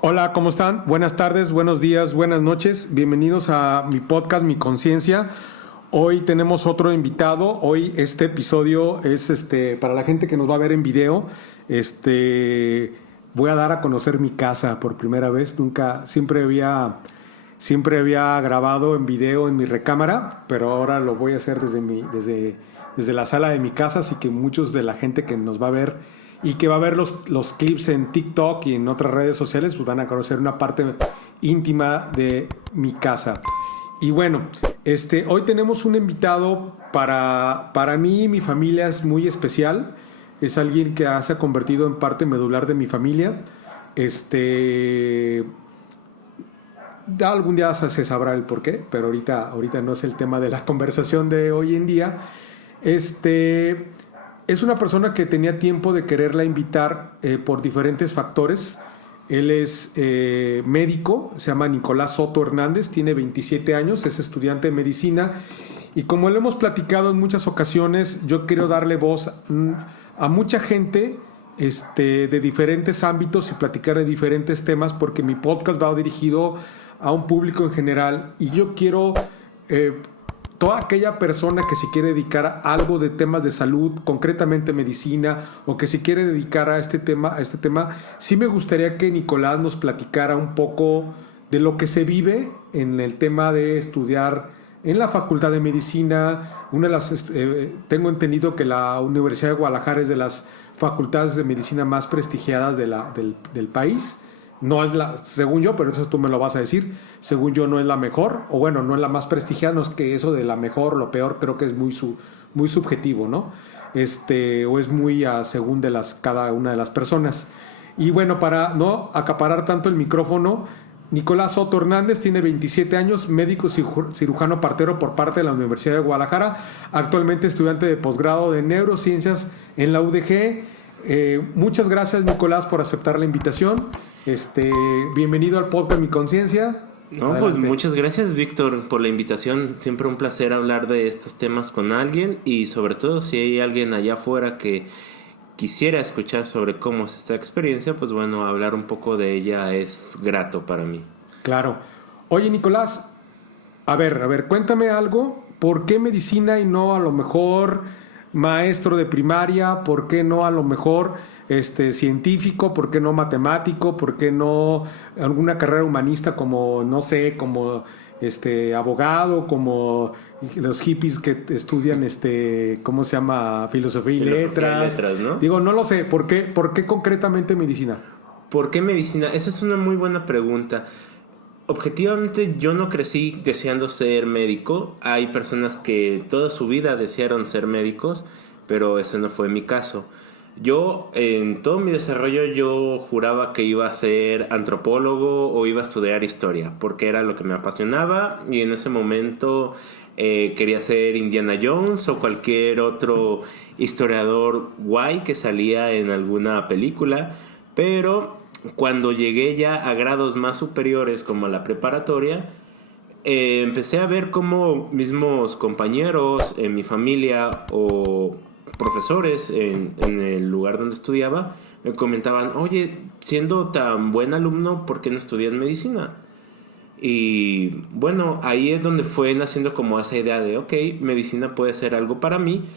Hola, ¿cómo están? Buenas tardes, buenos días, buenas noches. Bienvenidos a mi podcast, Mi Conciencia. Hoy tenemos otro invitado. Hoy este episodio es para la gente que nos va a ver en video. Voy a dar a conocer mi casa por primera vez. Siempre había grabado en video en mi recámara, pero ahora lo voy a hacer desde la sala de mi casa, así que muchos de la gente que nos va a ver y que va a ver los clips en TikTok y en otras redes sociales, pues van a conocer una parte íntima de mi casa. Y bueno, hoy tenemos un invitado para mí y mi familia es muy especial. Es alguien que se ha convertido en parte medular de mi familia. Algún día se sabrá el por qué, pero ahorita no es el tema de la conversación de hoy en día. Es una persona que tenía tiempo de quererla invitar por diferentes factores. Él es médico, se llama Nicolás Soto Hernández, tiene 27 años, es estudiante de medicina y como lo hemos platicado en muchas ocasiones, yo quiero darle voz a mucha gente de diferentes ámbitos y platicar de diferentes temas porque mi podcast va dirigido a un público en general y yo quiero toda aquella persona que se quiere dedicar a algo de temas de salud, concretamente medicina, o que se quiere dedicar a este tema, sí me gustaría que Nicolás nos platicara un poco de lo que se vive en el tema de estudiar en la Facultad de Medicina. Tengo entendido que la Universidad de Guadalajara es de las facultades de medicina más prestigiadas del país. No es según yo, pero eso tú me lo vas a decir. Según yo no es la mejor, o bueno, no es la más prestigiada, no es que eso de la mejor o lo peor, creo que es muy subjetivo, ¿no? O es muy según cada una de las personas. Y bueno, para no acaparar tanto el micrófono, Nicolás Soto Hernández tiene 27 años, médico cirujano partero por parte de la Universidad de Guadalajara, actualmente estudiante de posgrado de neurociencias en la UDG. Muchas gracias, Nicolás, por aceptar la invitación. Bienvenido al podcast Mi Conciencia. No, pues muchas gracias, Víctor, por la invitación. Siempre un placer hablar de estos temas con alguien y sobre todo si hay alguien allá afuera que quisiera escuchar sobre cómo es esta experiencia, pues bueno, hablar un poco de ella es grato para mí. Claro. Oye, Nicolás, a ver, cuéntame algo. ¿Por qué medicina y no a lo mejor maestro de primaria? ¿Por qué no a lo mejor científico? ¿Por qué no matemático? ¿Por qué no alguna carrera humanista como, no sé, como abogado, como los hippies que estudian ¿cómo se llama? Filosofía y letras, ¿no? Digo, no lo sé. ¿Por qué concretamente medicina? ¿Por qué medicina? Esa es una muy buena pregunta. Objetivamente yo no crecí deseando ser médico. Hay personas que toda su vida desearon ser médicos, pero ese no fue mi caso. Yo en todo mi desarrollo yo juraba que iba a ser antropólogo o iba a estudiar historia, porque era lo que me apasionaba y en ese momento quería ser Indiana Jones o cualquier otro historiador guay que salía en alguna película, pero cuando llegué ya a grados más superiores como la preparatoria, empecé a ver cómo mismos compañeros en mi familia o profesores en el lugar donde estudiaba me comentaban, oye, siendo tan buen alumno, ¿por qué no estudias medicina? Y bueno, ahí es donde fue naciendo como esa idea de, ok, medicina puede ser algo para mí,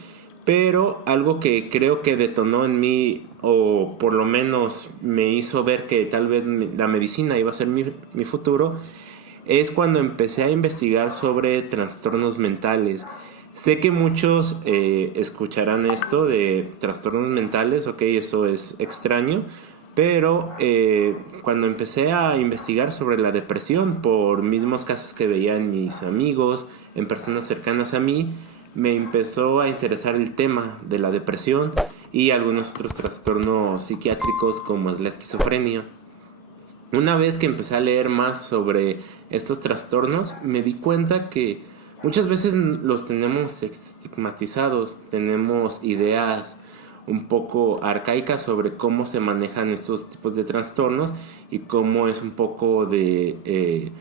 pero algo que creo que detonó en mí, o por lo menos me hizo ver que tal vez la medicina iba a ser mi futuro, es cuando empecé a investigar sobre trastornos mentales. Sé que muchos escucharán esto de trastornos mentales, ok, eso es extraño, pero cuando empecé a investigar sobre la depresión por mismos casos que veía en mis amigos, en personas cercanas a mí, me empezó a interesar el tema de la depresión y algunos otros trastornos psiquiátricos como es la esquizofrenia. Una vez que empecé a leer más sobre estos trastornos, me di cuenta que muchas veces los tenemos estigmatizados, tenemos ideas un poco arcaicas sobre cómo se manejan estos tipos de trastornos y cómo es un poco de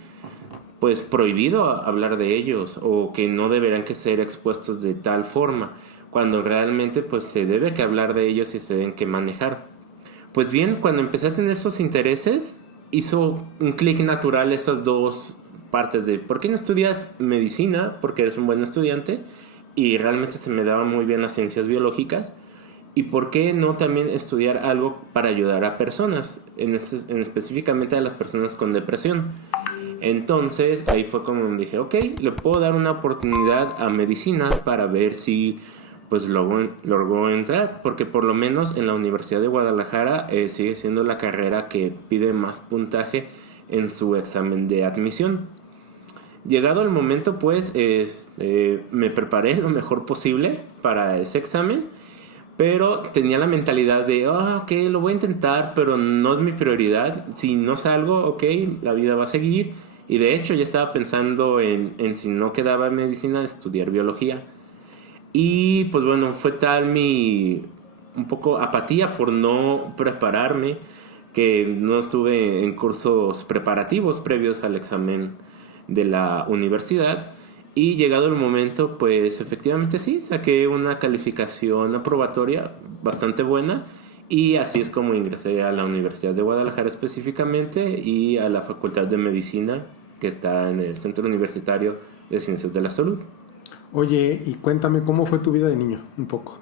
pues prohibido hablar de ellos o que no deberán que ser expuestos de tal forma, cuando realmente pues se debe que hablar de ellos y se deben que manejar. Pues bien, cuando empecé a tener estos intereses, hizo un clic natural esas dos partes de ¿por qué no estudias medicina? Porque eres un buen estudiante y realmente se me daban muy bien las ciencias biológicas. ¿Y por qué no también estudiar algo para ayudar a personas, específicamente a las personas con depresión? Entonces ahí fue como dije, ok, le puedo dar una oportunidad a medicina para ver si pues logró entrar, porque por lo menos en la Universidad de Guadalajara sigue siendo la carrera que pide más puntaje en su examen de admisión. Llegado el momento, pues me preparé lo mejor posible para ese examen, pero tenía la mentalidad de, ok, lo voy a intentar, pero no es mi prioridad. Si no salgo, ok, la vida va a seguir. Y de hecho ya estaba pensando en si no quedaba en medicina, estudiar biología. Y pues bueno, fue tal mi un poco apatía por no prepararme, que no estuve en cursos preparativos previos al examen de la universidad. Y llegado el momento, pues efectivamente sí, saqué una calificación aprobatoria bastante buena. Y así es como ingresé a la Universidad de Guadalajara específicamente y a la Facultad de Medicina, que está en el Centro Universitario de Ciencias de la Salud. Oye, y cuéntame, ¿cómo fue tu vida de niño? Un poco.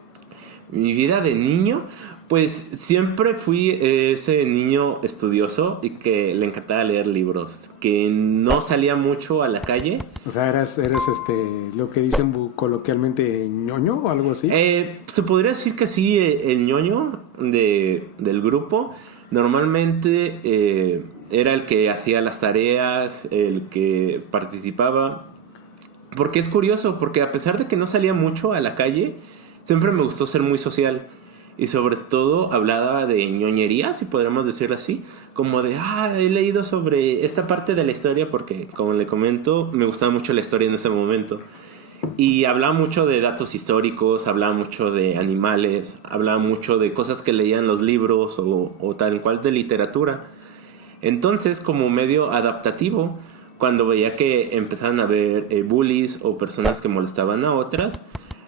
Mi vida de niño, pues siempre fui ese niño estudioso y que le encantaba leer libros, que no salía mucho a la calle. O sea, eres lo que dicen coloquialmente ñoño o algo así. Se podría decir que sí, el ñoño del grupo. Normalmente era el que hacía las tareas, el que participaba. Porque es curioso, porque a pesar de que no salía mucho a la calle, siempre me gustó ser muy social. Y sobre todo hablaba de ñoñería, si podríamos decir así. Como de, he leído sobre esta parte de la historia porque, como le comento, me gustaba mucho la historia en ese momento. Y hablaba mucho de datos históricos, hablaba mucho de animales, hablaba mucho de cosas que leía en los libros o tal cual de literatura. Entonces, como medio adaptativo, cuando veía que empezaban a haber bullies o personas que molestaban a otras,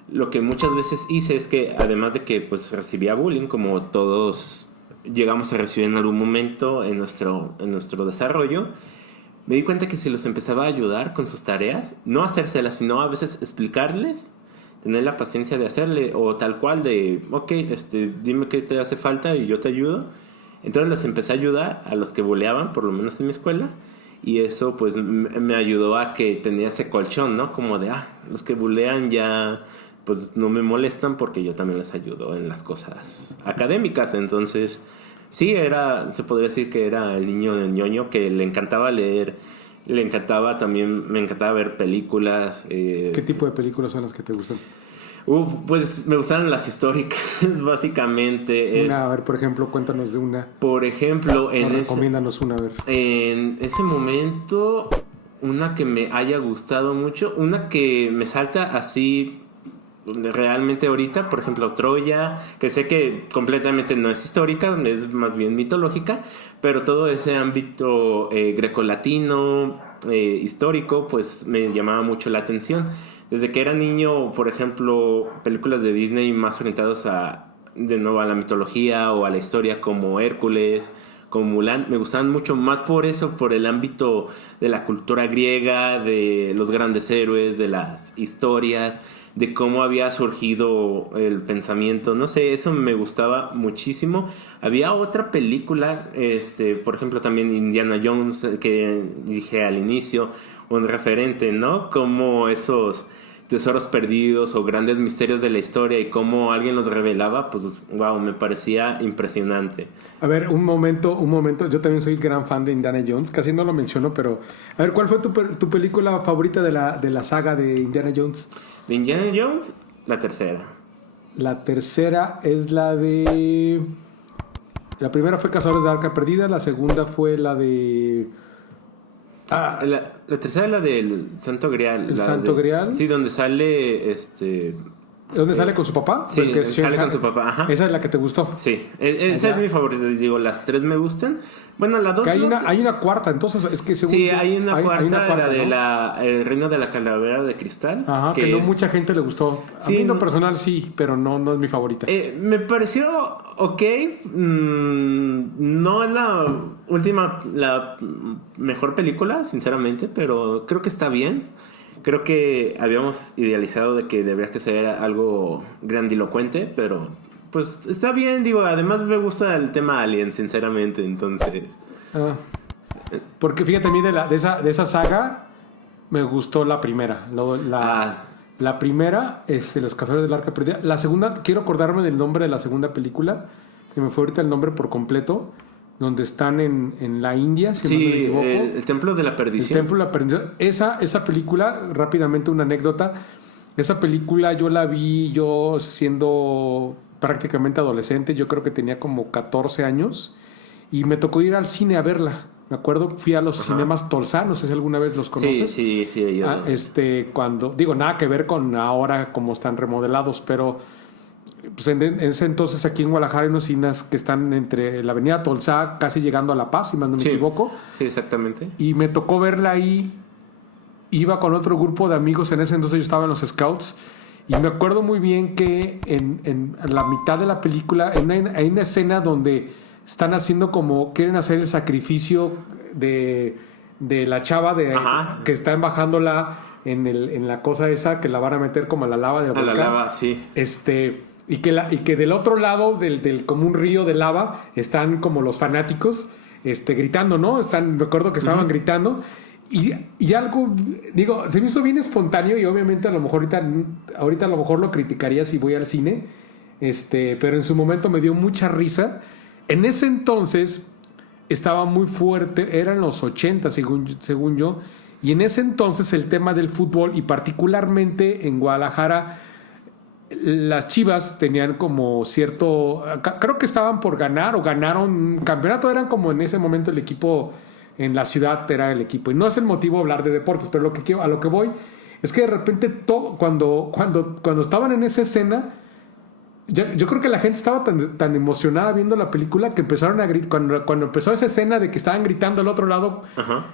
lo que muchas veces hice es que, además de que pues recibía bullying, como todos llegamos a recibir en algún momento en nuestro desarrollo, me di cuenta que si los empezaba a ayudar con sus tareas, no hacérselas, sino a veces explicarles, tener la paciencia de hacerle, o tal cual de, ok, dime qué te hace falta y yo te ayudo. Entonces les empecé a ayudar a los que bulleaban, por lo menos en mi escuela, y eso pues me ayudó a que tenía ese colchón, ¿no? Como de, los que bullean ya pues no me molestan porque yo también les ayudo en las cosas académicas. Entonces sí, se podría decir que era el niño del ñoño que le encantaba leer, le encantaba también, me encantaba ver películas. ¿Qué tipo de películas son las que te gustan? Pues me gustaron las históricas, básicamente. A ver, por ejemplo, cuéntanos de una. Por ejemplo, recomiéndanos una, a ver. En ese momento, una que me haya gustado mucho, una que me salta así realmente ahorita, por ejemplo, Troya, que sé que completamente no es histórica, es más bien mitológica, pero todo ese ámbito grecolatino, histórico, pues me llamaba mucho la atención. Desde que era niño, por ejemplo, películas de Disney más orientados de nuevo a la mitología o a la historia, como Hércules, como Mulan, me gustaban mucho más por eso, por el ámbito de la cultura griega, de los grandes héroes, de las historias, de cómo había surgido el pensamiento. No sé, eso me gustaba muchísimo. Había otra película, por ejemplo, también Indiana Jones, que dije al inicio, un referente, ¿no? Como esos tesoros perdidos o grandes misterios de la historia y cómo alguien los revelaba, pues wow, me parecía impresionante. A ver, un momento, yo también soy gran fan de Indiana Jones, casi no lo menciono, pero a ver, ¿cuál fue tu película favorita de la saga de Indiana Jones? De Indiana Jones, la tercera. La tercera es la de... La primera fue Cazadores de Arca Perdida, la segunda fue la de... La tercera es la del Santo Grial. ¿El Santo Grial? Sí, donde sale ¿Dónde sale con su papá? Sí, Porque sale con su papá, ajá. Esa es la que te gustó. Sí, esa es mi favorita. Digo, las 3 me gustan. Bueno, las 2 que hay una cuarta, entonces es que según sí, hay una cuarta, la de ¿no? El reino de la calavera de cristal. Ajá, que no mucha gente le gustó. A sí, mí en lo personal sí, pero no es mi favorita. Me pareció ok. No es la mejor película, sinceramente, pero creo que está bien. Creo que habíamos idealizado de que debería que ser algo grandilocuente, pero pues está bien, digo, además me gusta el tema Alien, sinceramente, entonces... Porque fíjate, a mí de esa saga me gustó la primera. La primera, Los Cazadores del Arca Perdida. La segunda, quiero acordarme del nombre de la segunda película, que me fue ahorita el nombre por completo, donde están en la India, si no me equivoco. El Templo de la Perdición. El Templo de la Perdición. Esa película, rápidamente una anécdota, esa película yo la vi yo siendo prácticamente adolescente, yo creo que tenía como 14 años, y me tocó ir al cine a verla. Me acuerdo, fui a los cinemas Tolsa, no sé si alguna vez los conoces. Sí. Cuando, digo, nada que ver con ahora como están remodelados, pero pues en ese entonces aquí en Guadalajara hay unos cines que están entre la avenida Tolsa, casi llegando a La Paz, si más no me equivoco. Sí, exactamente. Y me tocó verla ahí. Iba con otro grupo de amigos, en ese entonces yo estaba en los Scouts, y me acuerdo muy bien que en la mitad de la película hay una escena donde están haciendo quieren hacer el sacrificio de la chava que están bajándola en la cosa esa, que la van a meter como a la lava del volcán. A la lava, sí. Y que del otro lado del como un río de lava están como los fanáticos gritando, ¿no? Me acuerdo que estaban gritando. Y algo, digo, se me hizo bien espontáneo, y obviamente a lo mejor ahorita a lo mejor lo criticaría si voy al cine, pero en su momento me dio mucha risa. En ese entonces estaba muy fuerte, eran los 80 según yo, y en ese entonces el tema del fútbol, y particularmente en Guadalajara, las Chivas tenían como cierto, creo que estaban por ganar o ganaron un campeonato, eran como en ese momento el equipo en la ciudad, era el equipo, y no es el motivo hablar de deportes, pero a lo que voy es que de repente cuando estaban en esa escena, yo creo que la gente estaba tan emocionada viendo la película que empezaron a gritar. Cuando empezó esa escena de que estaban gritando al otro lado, a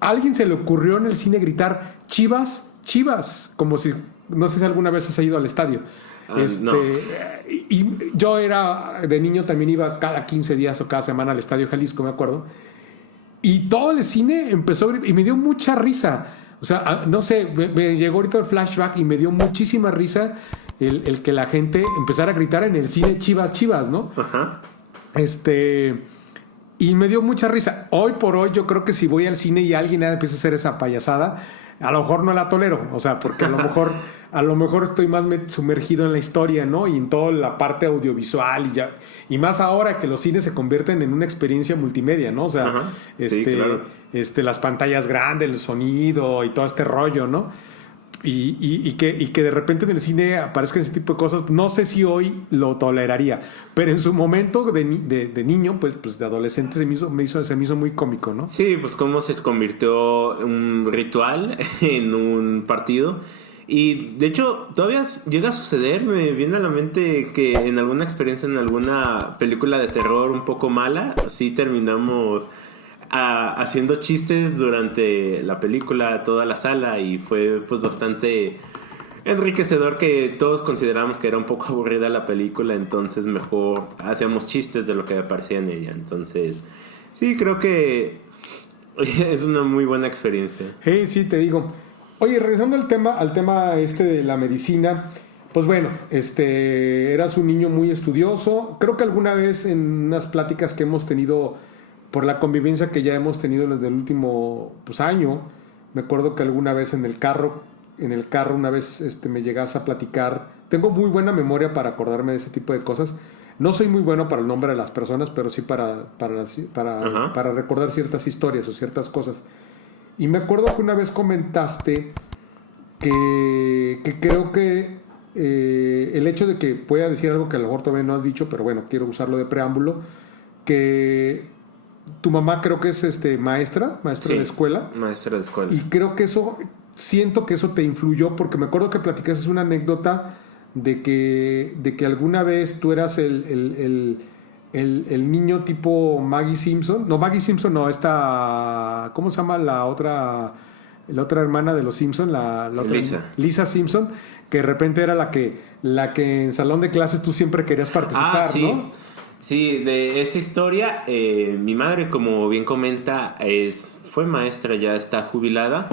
alguien se le ocurrió en el cine gritar Chivas, Chivas, como si, no sé si alguna vez has ido al estadio. No. Y yo de niño también iba cada 15 días o cada semana al Estadio Jalisco, me acuerdo. Y todo el cine empezó a gritar y me dio mucha risa. O sea, no sé, me llegó ahorita el flashback y me dio muchísima risa el que la gente empezara a gritar en el cine Chivas, Chivas, ¿no? Y me dio mucha risa. Hoy por hoy yo creo que si voy al cine y alguien empieza a hacer esa payasada, a lo mejor no la tolero. O sea, porque a lo mejor estoy más sumergido en la historia, ¿no? Y en toda la parte audiovisual y más ahora que los cines se convierten en una experiencia multimedia, ¿no? O sea, sí, claro. Las pantallas grandes, el sonido y todo este rollo, ¿no? Y que de repente en el cine aparezcan ese tipo de cosas, no sé si hoy lo toleraría, pero en su momento de niño, pues de adolescente se me hizo muy cómico, ¿no? Sí, pues cómo se convirtió un ritual en un partido. Y de hecho todavía llega a suceder, me viene a la mente que en alguna experiencia, en alguna película de terror un poco mala, sí terminamos haciendo chistes durante la película, toda la sala, y fue pues bastante enriquecedor, que todos consideramos que era un poco aburrida la película, entonces mejor hacíamos chistes de lo que aparecía en ella. Entonces sí, creo que es una muy buena experiencia. Hey, sí, te digo. Oye, regresando al tema de la medicina, pues bueno, eras un niño muy estudioso. Creo que alguna vez en unas pláticas que hemos tenido por la convivencia que ya hemos tenido desde el último año, me acuerdo que alguna vez en el carro una vez me llegas a platicar. Tengo muy buena memoria para acordarme de ese tipo de cosas. No soy muy bueno para el nombre de las personas, pero sí para recordar ciertas historias o ciertas cosas. Y me acuerdo que una vez comentaste que creo que el hecho de que pueda decir algo que a lo mejor todavía no has dicho, pero bueno, quiero usarlo de preámbulo, que tu mamá creo que es maestra Sí, de escuela. Maestra de escuela. Y creo que siento que eso te influyó, porque me acuerdo que platicaste una anécdota de que alguna vez tú eras el niño tipo Maggie Simpson. No, Maggie Simpson no, esta... ¿Cómo se llama la otra hermana de los Simpson? La otra, Lisa. Lisa Simpson, que de repente era la que en salón de clases tú siempre querías participar, Sí. ¿no? Sí, de esa historia, mi madre, como bien comenta, fue maestra, ya está jubilada.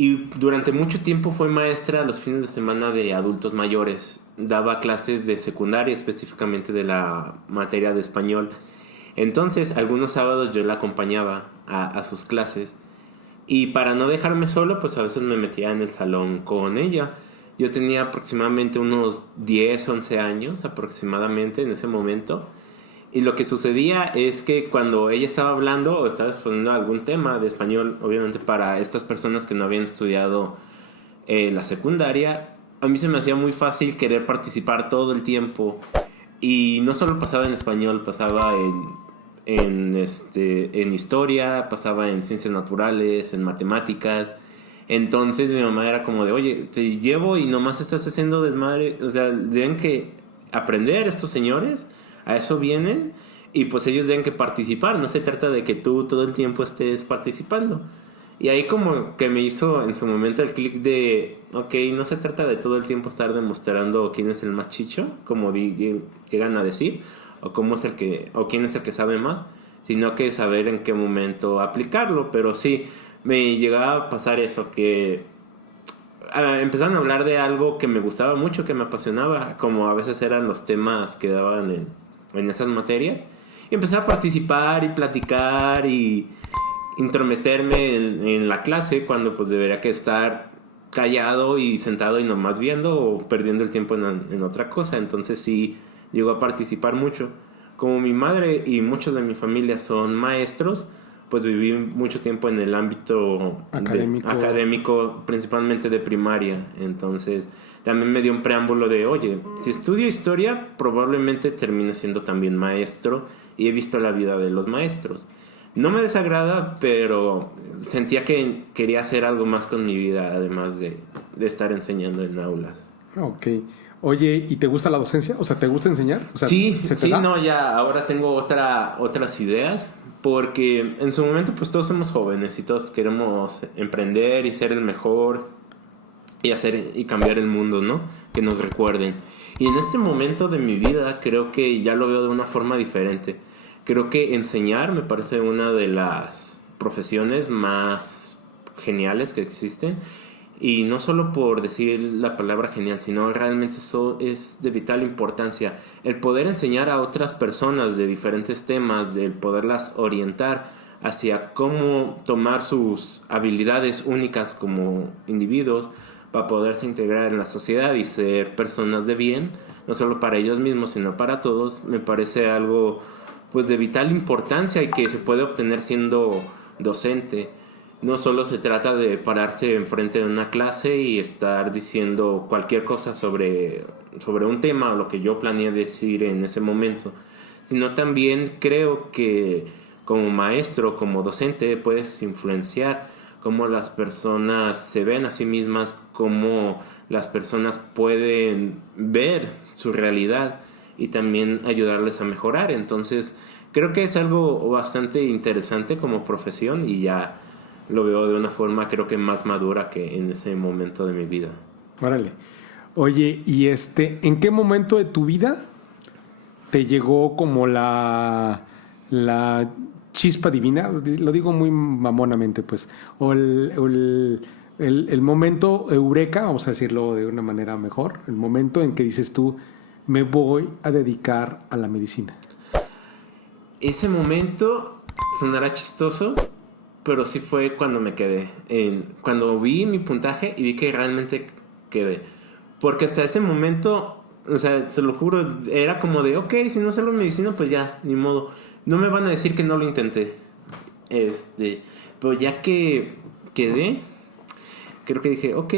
Y durante mucho tiempo fue maestra los fines de semana de adultos mayores. Daba clases de secundaria, específicamente de la materia de español. Entonces, algunos sábados yo la acompañaba a sus clases. Y para no dejarme solo, pues a veces me metía en el salón con ella. Yo tenía aproximadamente unos 10, 11 años aproximadamente en ese momento. Y lo que sucedía es que cuando ella estaba hablando o estaba exponiendo algún tema de español, obviamente para estas personas que no habían estudiado la secundaria, a mí se me hacía muy fácil querer participar todo el tiempo. Y no solo pasaba en español, pasaba en historia, pasaba en ciencias naturales, en matemáticas. Entonces mi mamá era como de, oye, te llevo y nomás estás haciendo desmadre. O sea, deben que aprender estos señores, a eso vienen, y pues ellos deben que participar. No se trata de que tú todo el tiempo estés participando. Y ahí como que me hizo en su momento el clic de, ok, no se trata de todo el tiempo estar demostrando quién es el más chicho, como llegan a decir, o quién es el que sabe más, sino que saber en qué momento aplicarlo. Pero sí, me llegaba a pasar eso, que empezaron a hablar de algo que me gustaba mucho, que me apasionaba, como a veces eran los temas que daban en esas materias, y empecé a participar y platicar y intrometerme en la clase cuando pues debería que estar callado y sentado y nomás viendo o perdiendo el tiempo en otra cosa. Entonces sí llegó a participar mucho. Como mi madre y muchos de mi familia son maestros, pues viví mucho tiempo en el ámbito académico, principalmente de primaria. Entonces también me dio un preámbulo de, oye, si estudio historia, probablemente termine siendo también maestro, y he visto la vida de los maestros. No me desagrada, pero sentía que quería hacer algo más con mi vida, además de estar enseñando en aulas. Ok. Oye, ¿y te gusta la docencia? O sea, ¿te gusta enseñar? O sea, Sí, ¿se te sí, da? no, ya ahora tengo otras ideas, porque en su momento pues todos somos jóvenes y todos queremos emprender y ser el mejor y hacer y cambiar el mundo, ¿no? Que nos recuerden. Y en este momento de mi vida creo que ya lo veo de una forma diferente. Creo que enseñar me parece una de las profesiones más geniales que existen. Y no solo por decir la palabra genial, sino realmente eso es de vital importancia. El poder enseñar a otras personas de diferentes temas, el poderlas orientar hacia cómo tomar sus habilidades únicas como individuos para poderse integrar en la sociedad y ser personas de bien, no solo para ellos mismos, sino para todos, me parece algo pues de vital importancia y que se puede obtener siendo docente. No solo se trata de pararse enfrente de una clase y estar diciendo cualquier cosa sobre un tema o lo que yo planeé decir en ese momento, sino también creo que como maestro, como docente, puedes influenciar cómo las personas se ven a sí mismas, cómo las personas pueden ver su realidad y también ayudarles a mejorar. Entonces, creo que es algo bastante interesante como profesión y ya lo veo de una forma creo que más madura que en ese momento de mi vida. Órale. Oye, ¿y en qué momento de tu vida te llegó como la chispa divina? Lo digo muy mamonamente, pues. O el momento eureka, vamos a decirlo de una manera mejor, el momento en que dices tú, me voy a dedicar a la medicina. Ese momento sonará chistoso, pero sí fue cuando me quedé. Cuando vi mi puntaje y vi que realmente quedé. Porque hasta ese momento, o sea, se lo juro, era como de, ok, si no salgo en medicina, pues ya, ni modo. No me van a decir que no lo intenté. Pero ya que quedé, creo que dije, ok,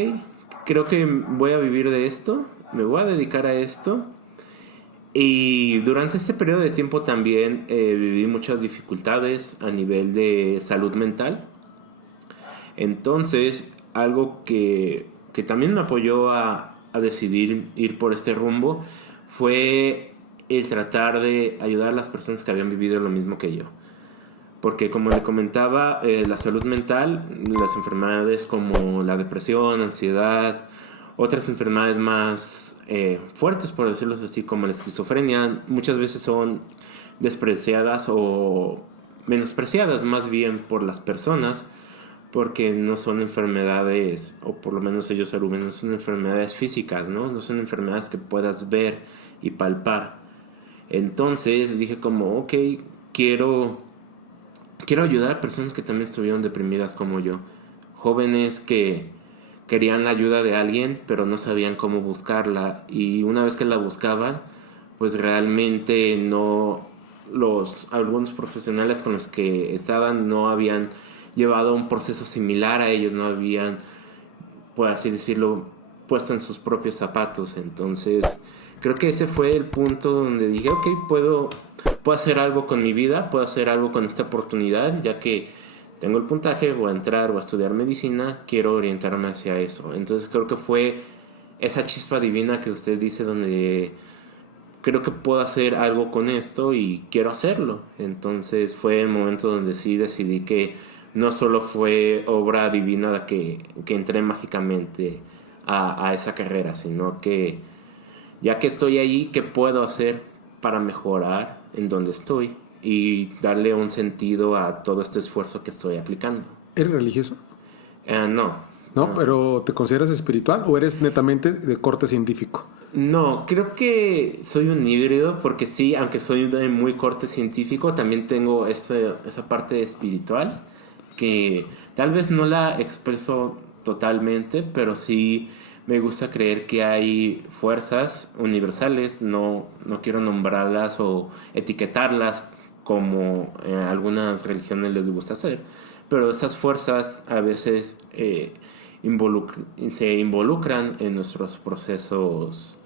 creo que voy a vivir de esto, me voy a dedicar a esto. Y durante este periodo de tiempo también viví muchas dificultades a nivel de salud mental. Entonces, algo que también me apoyó a a decidir ir por este rumbo fue el tratar de ayudar a las personas que habían vivido lo mismo que yo. Porque como le comentaba, la salud mental, las enfermedades como la depresión, ansiedad, otras enfermedades más fuertes, por decirlo así, como la esquizofrenia, muchas veces son despreciadas o menospreciadas más bien por las personas, porque no son enfermedades, o por lo menos ellos argumentan, no son enfermedades físicas, ¿no? No son enfermedades que puedas ver y palpar. Entonces dije como, ok, quiero ayudar a personas que también estuvieron deprimidas como yo. Jóvenes que querían la ayuda de alguien, pero no sabían cómo buscarla. Y una vez que la buscaban, pues realmente algunos profesionales con los que estaban no habían llevado un proceso similar a ellos, no habían, por así decirlo, puesto en sus propios zapatos. Entonces, creo que ese fue el punto donde dije, ok, puedo hacer algo con mi vida, puedo hacer algo con esta oportunidad, ya que tengo el puntaje, voy a entrar, voy a estudiar medicina, quiero orientarme hacia eso. Entonces creo que fue esa chispa divina que usted dice, donde creo que puedo hacer algo con esto y quiero hacerlo. Entonces fue el momento donde sí decidí que no solo fue obra divina que entré mágicamente a esa carrera, sino que ya que estoy ahí, ¿qué puedo hacer para mejorar en donde estoy y darle un sentido a todo este esfuerzo que estoy aplicando? ¿Eres religioso? No, ¿Pero te consideras espiritual o eres netamente de corte científico? No, creo que soy un híbrido, porque sí, aunque soy de muy corte científico, también tengo esa parte espiritual, que tal vez no la expreso totalmente, pero sí me gusta creer que hay fuerzas universales, no quiero nombrarlas o etiquetarlas como algunas religiones les gusta hacer, pero esas fuerzas a veces se involucran en nuestros procesos,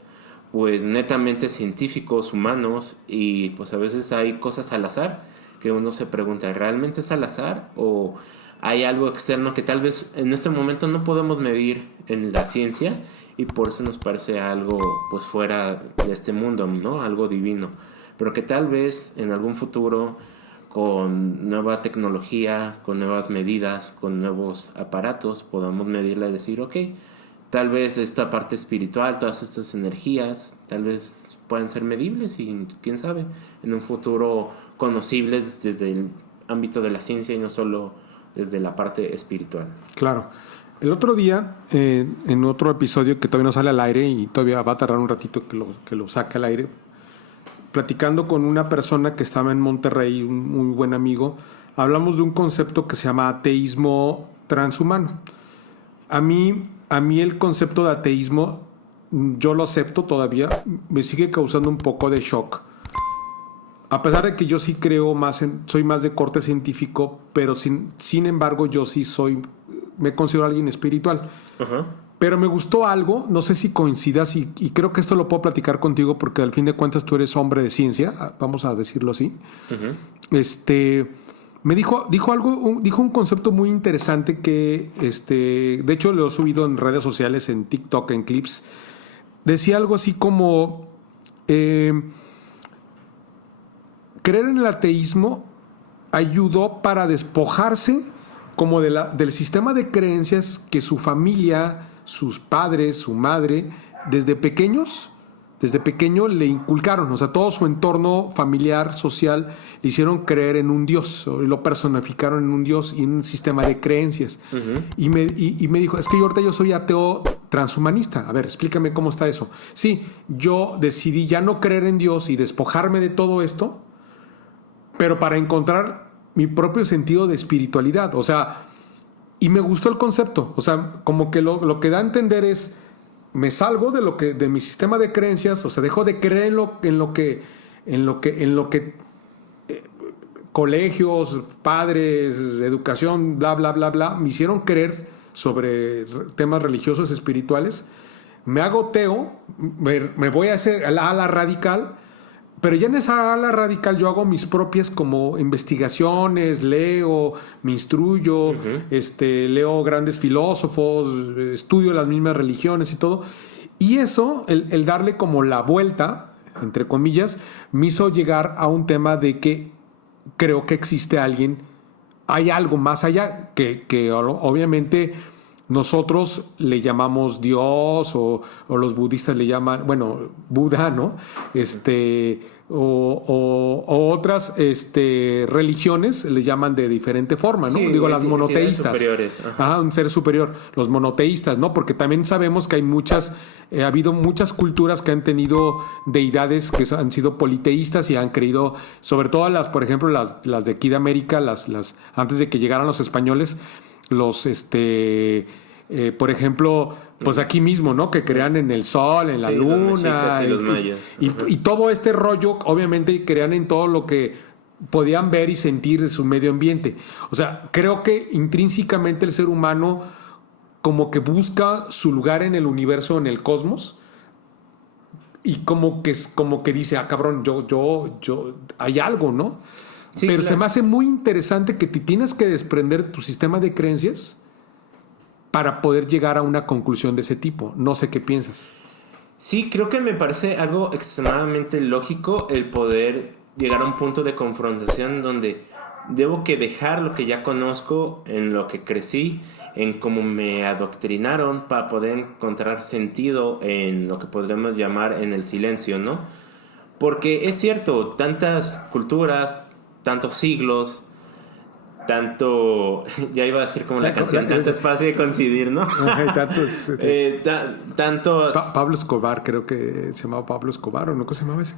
pues netamente científicos, humanos, y pues a veces hay cosas al azar que uno se pregunta, ¿realmente es al azar o hay algo externo que tal vez en este momento no podemos medir en la ciencia y por eso nos parece algo pues fuera de este mundo, ¿no? Algo divino, pero que tal vez en algún futuro, con nueva tecnología, con nuevas medidas, con nuevos aparatos, podamos medirla y decir, ok, tal vez esta parte espiritual, todas estas energías, tal vez puedan ser medibles y quién sabe, en un futuro conocibles desde el ámbito de la ciencia y no solo desde la parte espiritual. Claro. El otro día, en otro episodio que todavía no sale al aire y todavía va a tardar un ratito que lo saque al aire, platicando con una persona que estaba en Monterrey, un muy buen amigo, hablamos de un concepto que se llama ateísmo transhumano. A mí el concepto de ateísmo, yo lo acepto todavía, me sigue causando un poco de shock. A pesar de que yo sí creo soy más de corte científico, pero sin embargo yo sí me considero alguien espiritual. Uh-huh. Pero me gustó algo, no sé si coincidas, y creo que esto lo puedo platicar contigo porque al fin de cuentas tú eres hombre de ciencia, vamos a decirlo así. Uh-huh. Me dijo un concepto muy interesante que, de hecho lo he subido en redes sociales, en TikTok, en clips. Decía algo así como, creer en el ateísmo ayudó para despojarse como del sistema de creencias que su familia, sus padres, su madre, desde pequeño le inculcaron. O sea, todo su entorno familiar, social, le hicieron creer en un Dios, o lo personificaron en un Dios y en un sistema de creencias. Uh-huh. Y me dijo, es que ahorita yo soy ateo transhumanista. A ver, explícame cómo está eso. Sí, yo decidí ya no creer en Dios y despojarme de todo esto, pero para encontrar mi propio sentido de espiritualidad. O sea, y me gustó el concepto. O sea, como que lo que da a entender es, me salgo de mi sistema de creencias, o sea, dejo de creer en lo que colegios, padres, educación, bla, bla, bla, bla, me hicieron creer sobre temas religiosos, espirituales. Me hago ateo, me voy a hacer a la ala radical. Pero ya en esa ala radical yo hago mis propias como investigaciones, leo, me instruyo, uh-huh. Leo grandes filósofos, estudio las mismas religiones y todo. Y eso, el darle como la vuelta, entre comillas, me hizo llegar a un tema de que creo que existe alguien, hay algo más allá que obviamente nosotros le llamamos Dios o los budistas le llaman, bueno, Buda, ¿no? O otras religiones le llaman de diferente forma, ¿no? Sí, Digo, las monoteístas. Superiores. Ajá, un ser superior. Los monoteístas, ¿no? Porque también sabemos que hay ha habido muchas culturas que han tenido deidades que han sido politeístas y han creído, sobre todo por ejemplo, las de aquí de América, antes de que llegaran los españoles, por ejemplo, pues aquí mismo, ¿no? Que crean en el sol, en la luna. Los mexicas y los mayas. Y todo este rollo, obviamente, crean en todo lo que podían ver y sentir de su medio ambiente. O sea, creo que intrínsecamente el ser humano como que busca su lugar en el universo, en el cosmos, y como que dice, cabrón, yo, hay algo, ¿no? Sí, pero claro. se me hace muy interesante que te tienes que desprender de tu sistema de creencias para poder llegar a una conclusión de ese tipo. No sé qué piensas. Sí, creo que me parece algo extremadamente lógico el poder llegar a un punto de confrontación donde debo que dejar lo que ya conozco, en lo que crecí, en cómo me adoctrinaron para poder encontrar sentido en lo que podríamos llamar en el silencio, ¿no? Porque es cierto, tantas culturas, tantos siglos, tanto, ya iba a decir como la canción, tanto espacio de coincidir, ¿no? Tantos... Pablo Escobar, creo que se llamaba Pablo Escobar, ¿o no? ¿Cómo se llamaba ese?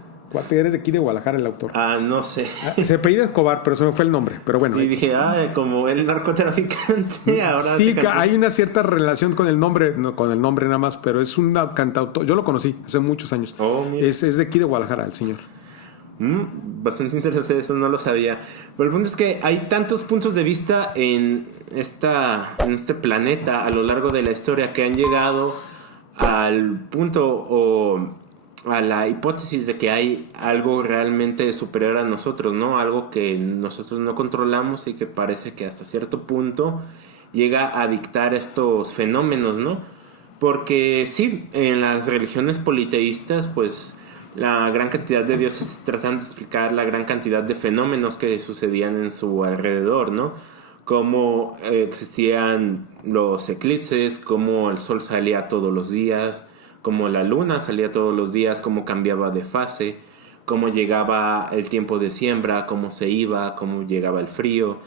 Eres de aquí de Guadalajara, el autor. no sé. Se apellida Escobar, pero se me fue el nombre. Pero bueno. Sí, dije, como el narcotraficante. Ahora sí, hay una cierta relación con el nombre, no con el nombre nada más, pero es un cantautor. Yo lo conocí hace muchos años. Es de aquí de Guadalajara, el señor. Bastante interesante, eso no lo sabía. Pero el punto es que hay tantos puntos de vista en este planeta a lo largo de la historia que han llegado al punto o a la hipótesis de que hay algo realmente superior a nosotros, ¿no? Algo que nosotros no controlamos y que parece que hasta cierto punto llega a dictar estos fenómenos, ¿no? Porque sí, en las religiones politeístas, pues la gran cantidad de dioses tratan de explicar la gran cantidad de fenómenos que sucedían en su alrededor, ¿no? Cómo existían los eclipses, cómo el sol salía todos los días, cómo la luna salía todos los días, cómo cambiaba de fase, cómo llegaba el tiempo de siembra, cómo se iba, cómo llegaba el frío,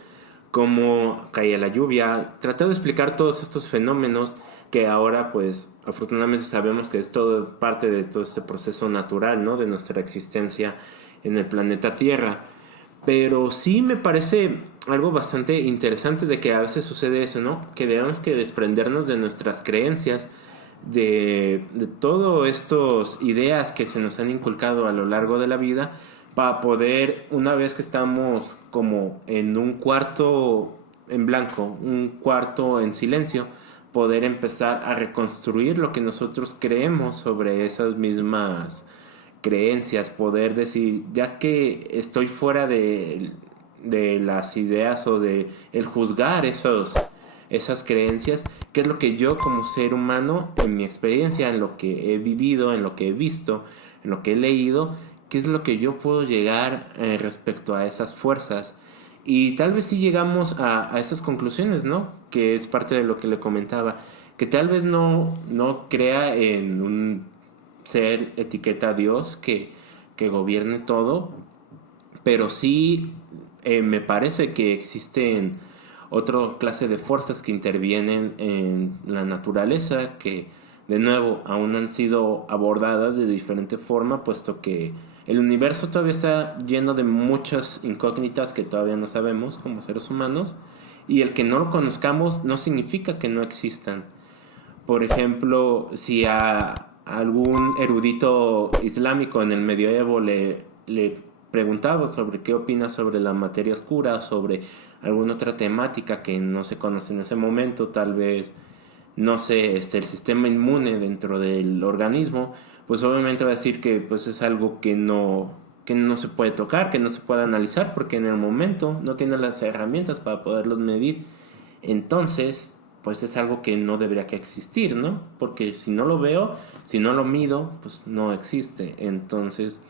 cómo caía la lluvia. Traté de explicar todos estos fenómenos que ahora, pues, afortunadamente sabemos que es todo parte de todo este proceso natural, ¿no? De nuestra existencia en el planeta Tierra. Pero sí me parece algo bastante interesante de que a veces sucede eso, ¿no? Que debemos que desprendernos de nuestras creencias, de todas estas ideas que se nos han inculcado a lo largo de la vida, para poder, una vez que estamos como en un cuarto en blanco, un cuarto en silencio, poder empezar a reconstruir lo que nosotros creemos sobre esas mismas creencias, poder decir, ya que estoy fuera de las ideas o de el juzgar esas creencias, qué es lo que yo como ser humano, en mi experiencia, en lo que he vivido, en lo que he visto, en lo que he leído, qué es lo que yo puedo llegar respecto a esas fuerzas. Y tal vez sí llegamos a esas conclusiones, ¿no? Que es parte de lo que le comentaba. Que tal vez no crea en un ser etiqueta a Dios que gobierne todo, pero sí me parece que existen otra clase de fuerzas que intervienen en la naturaleza, que de nuevo aún han sido abordadas de diferente forma, puesto que el universo todavía está lleno de muchas incógnitas que todavía no sabemos como seres humanos, y el que no lo conozcamos no significa que no existan. Por ejemplo, si a algún erudito islámico en el medioevo le preguntaba sobre qué opina sobre la materia oscura, sobre alguna otra temática que no se conoce en ese momento, tal vez, no sé, el sistema inmune dentro del organismo, pues obviamente va a decir que pues es algo que no se puede tocar, que no se puede analizar, porque en el momento no tiene las herramientas para poderlos medir. Entonces, pues es algo que no debería que existir, ¿no? Porque si no lo veo, si no lo mido, pues no existe. Entonces,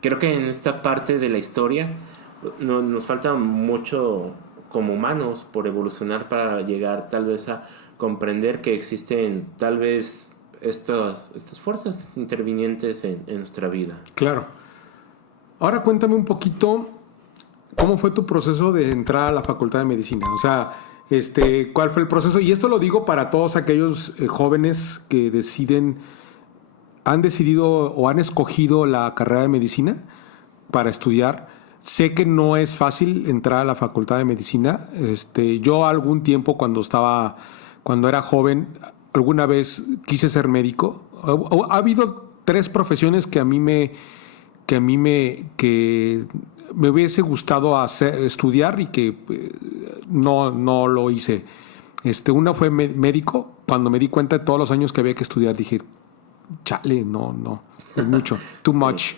creo que en esta parte de la historia nos falta mucho como humanos por evolucionar para llegar tal vez a comprender que existen tal vez estas fuerzas intervinientes en nuestra vida. Claro. Ahora cuéntame un poquito cómo fue tu proceso de entrar a la Facultad de Medicina. O sea, ¿cuál fue el proceso? Y esto lo digo para todos aquellos jóvenes que han decidido o han escogido la carrera de medicina para estudiar. Sé que no es fácil entrar a la Facultad de Medicina. Yo algún tiempo cuando era joven, alguna vez quise ser médico. Ha habido 3 profesiones que me hubiese gustado estudiar y que no lo hice. Una fue médico. Cuando me di cuenta de todos los años que había que estudiar, dije, chale, no, es mucho, too much.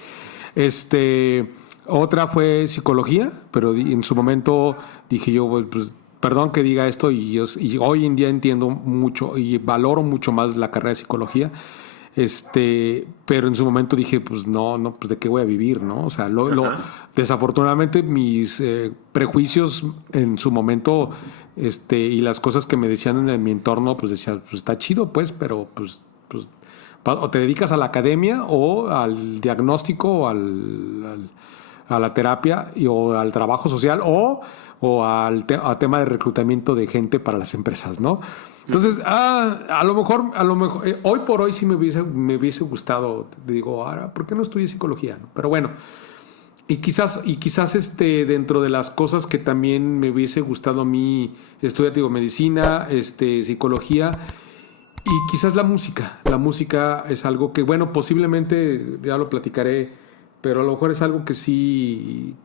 Otra fue psicología, pero en su momento dije yo, pues perdón que diga esto, y hoy en día entiendo mucho y valoro mucho más la carrera de psicología. Pero en su momento dije, pues no, pues de qué voy a vivir, ¿no? O sea, desafortunadamente mis prejuicios en su momento, y las cosas que me decían en mi entorno, pues decía, pues está chido, pero pues o te dedicas a la academia o al diagnóstico o a la terapia o al trabajo social o al tema de reclutamiento de gente para las empresas, ¿no? Entonces, a lo mejor, hoy por hoy sí me hubiese gustado, digo, ahora, ¿por qué no estudié psicología? ¿No? Pero bueno, y quizás dentro de las cosas que también me hubiese gustado a mí estudiar, digo, medicina, psicología y quizás la música. La música es algo que, bueno, posiblemente ya lo platicaré, pero a lo mejor es algo que sí,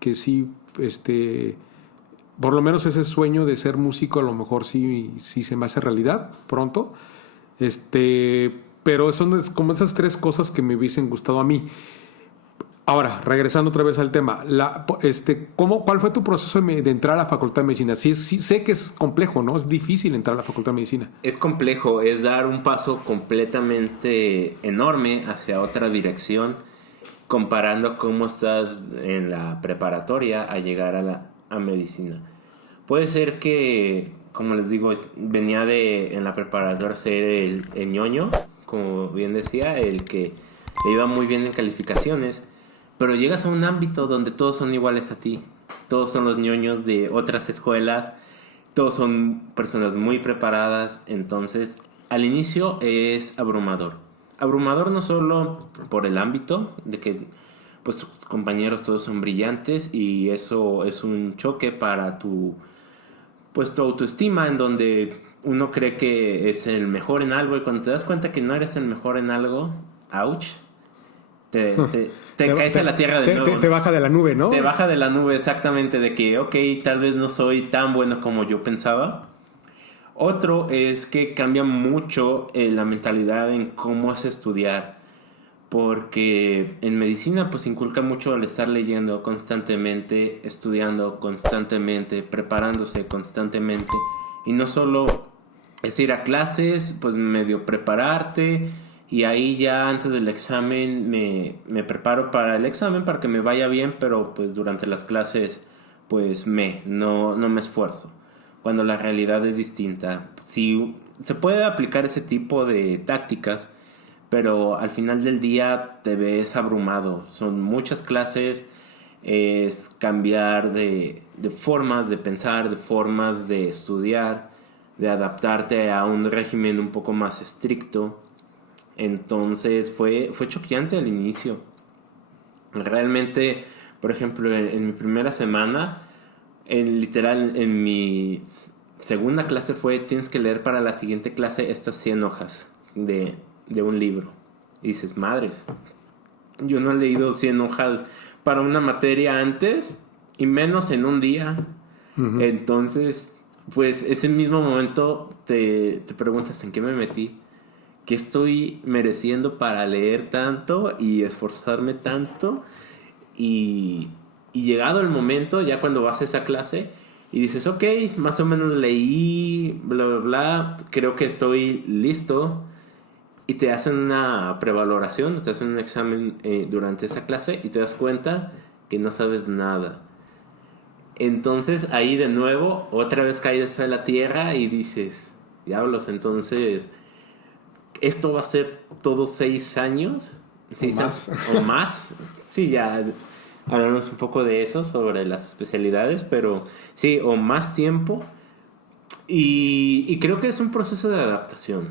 por lo menos ese sueño de ser músico a lo mejor sí se me hace realidad pronto. Pero son como esas 3 cosas que me hubiesen gustado a mí. Ahora, regresando otra vez al tema, ¿cuál fue tu proceso de entrar a la Facultad de Medicina? Sí, sé que es complejo, ¿no? Es difícil entrar a la Facultad de Medicina. Es complejo, es dar un paso completamente enorme hacia otra dirección, comparando cómo estás en la preparatoria a llegar a medicina. Puede ser que, como les digo, venía en la preparatoria ser el ñoño, como bien decía, el que le iba muy bien en calificaciones, pero llegas a un ámbito donde todos son iguales a ti, todos son los ñoños de otras escuelas, todos son personas muy preparadas, entonces al inicio es abrumador. Abrumador no solo por el ámbito de que pues tus compañeros todos son brillantes y eso es un choque para tu autoestima, en donde uno cree que es el mejor en algo y cuando te das cuenta que no eres el mejor en algo, ouch, te caes a la tierra de nuevo. Te baja de la nube, ¿no? Te baja de la nube, exactamente, de que, ok, tal vez no soy tan bueno como yo pensaba. Otro es que cambia mucho la mentalidad en cómo es estudiar, porque en medicina pues inculca mucho el estar leyendo constantemente, estudiando constantemente, preparándose constantemente, y no solo es ir a clases, pues medio prepararte, y ahí ya antes del examen me preparo para el examen para que me vaya bien, pero pues durante las clases pues no me esfuerzo, cuando la realidad es distinta. Sí, se puede aplicar ese tipo de tácticas, pero al final del día te ves abrumado. Son muchas clases, es cambiar de formas de pensar, de formas de estudiar, de adaptarte a un régimen un poco más estricto. Entonces fue choqueante al inicio. Realmente, por ejemplo, en mi primera semana, literal, en mi segunda clase tienes que leer para la siguiente clase estas 100 hojas de un libro. Y dices, madres, yo no he leído 100 hojas para una materia antes, y menos en un día. Uh-huh. Entonces, pues ese mismo momento te preguntas, ¿en qué me metí? ¿Qué estoy mereciendo para leer tanto y esforzarme tanto? Y llegado el momento, ya cuando vas a esa clase, y dices, ok, más o menos leí, bla, bla, bla, creo que estoy listo. Y te hacen una prevaloración, te hacen un examen durante esa clase y te das cuenta que no sabes nada. Entonces ahí de nuevo, otra vez caes a la tierra y dices, diablos, entonces, ¿esto va a ser todos 6 años? O más. O más. Sí, ya hablamos un poco de eso, sobre las especialidades, pero sí, o más tiempo. Y creo que es un proceso de adaptación.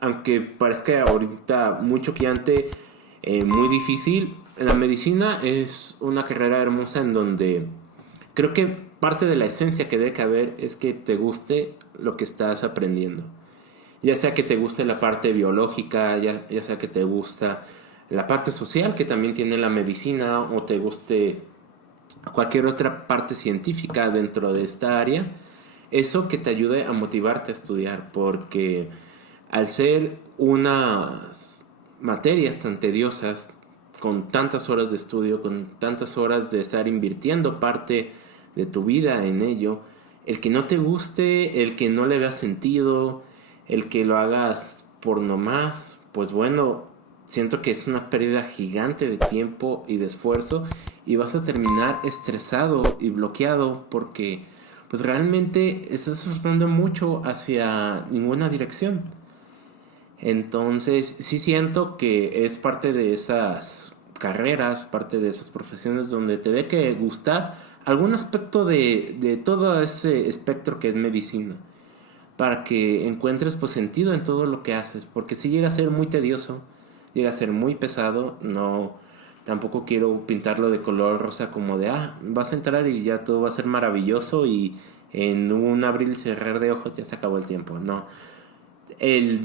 Aunque parezca ahorita muy choqueante, muy difícil, la medicina es una carrera hermosa en donde creo que parte de la esencia que debe haber es que te guste lo que estás aprendiendo. Ya sea que te guste la parte biológica, ya sea que te gusta la parte social que también tiene la medicina, o te guste cualquier otra parte científica dentro de esta área, eso que te ayude a motivarte a estudiar, porque al ser unas materias tan tediosas, con tantas horas de estudio, con tantas horas de estar invirtiendo parte de tu vida en ello, el que no te guste, el que no le veas sentido, el que lo hagas por nomás, pues bueno, siento que es una pérdida gigante de tiempo y de esfuerzo, y vas a terminar estresado y bloqueado porque pues realmente estás esforzando mucho hacia ninguna dirección. Entonces sí siento que es parte de esas carreras, parte de esas profesiones donde te debe que gustar algún aspecto de todo ese espectro que es medicina, para que encuentres pues sentido en todo lo que haces, porque si llega a ser muy tedioso, llega a ser muy pesado. No, tampoco quiero pintarlo de color rosa como de vas a entrar y ya todo va a ser maravilloso y en un abrir y cerrar de ojos ya se acabó el tiempo. No,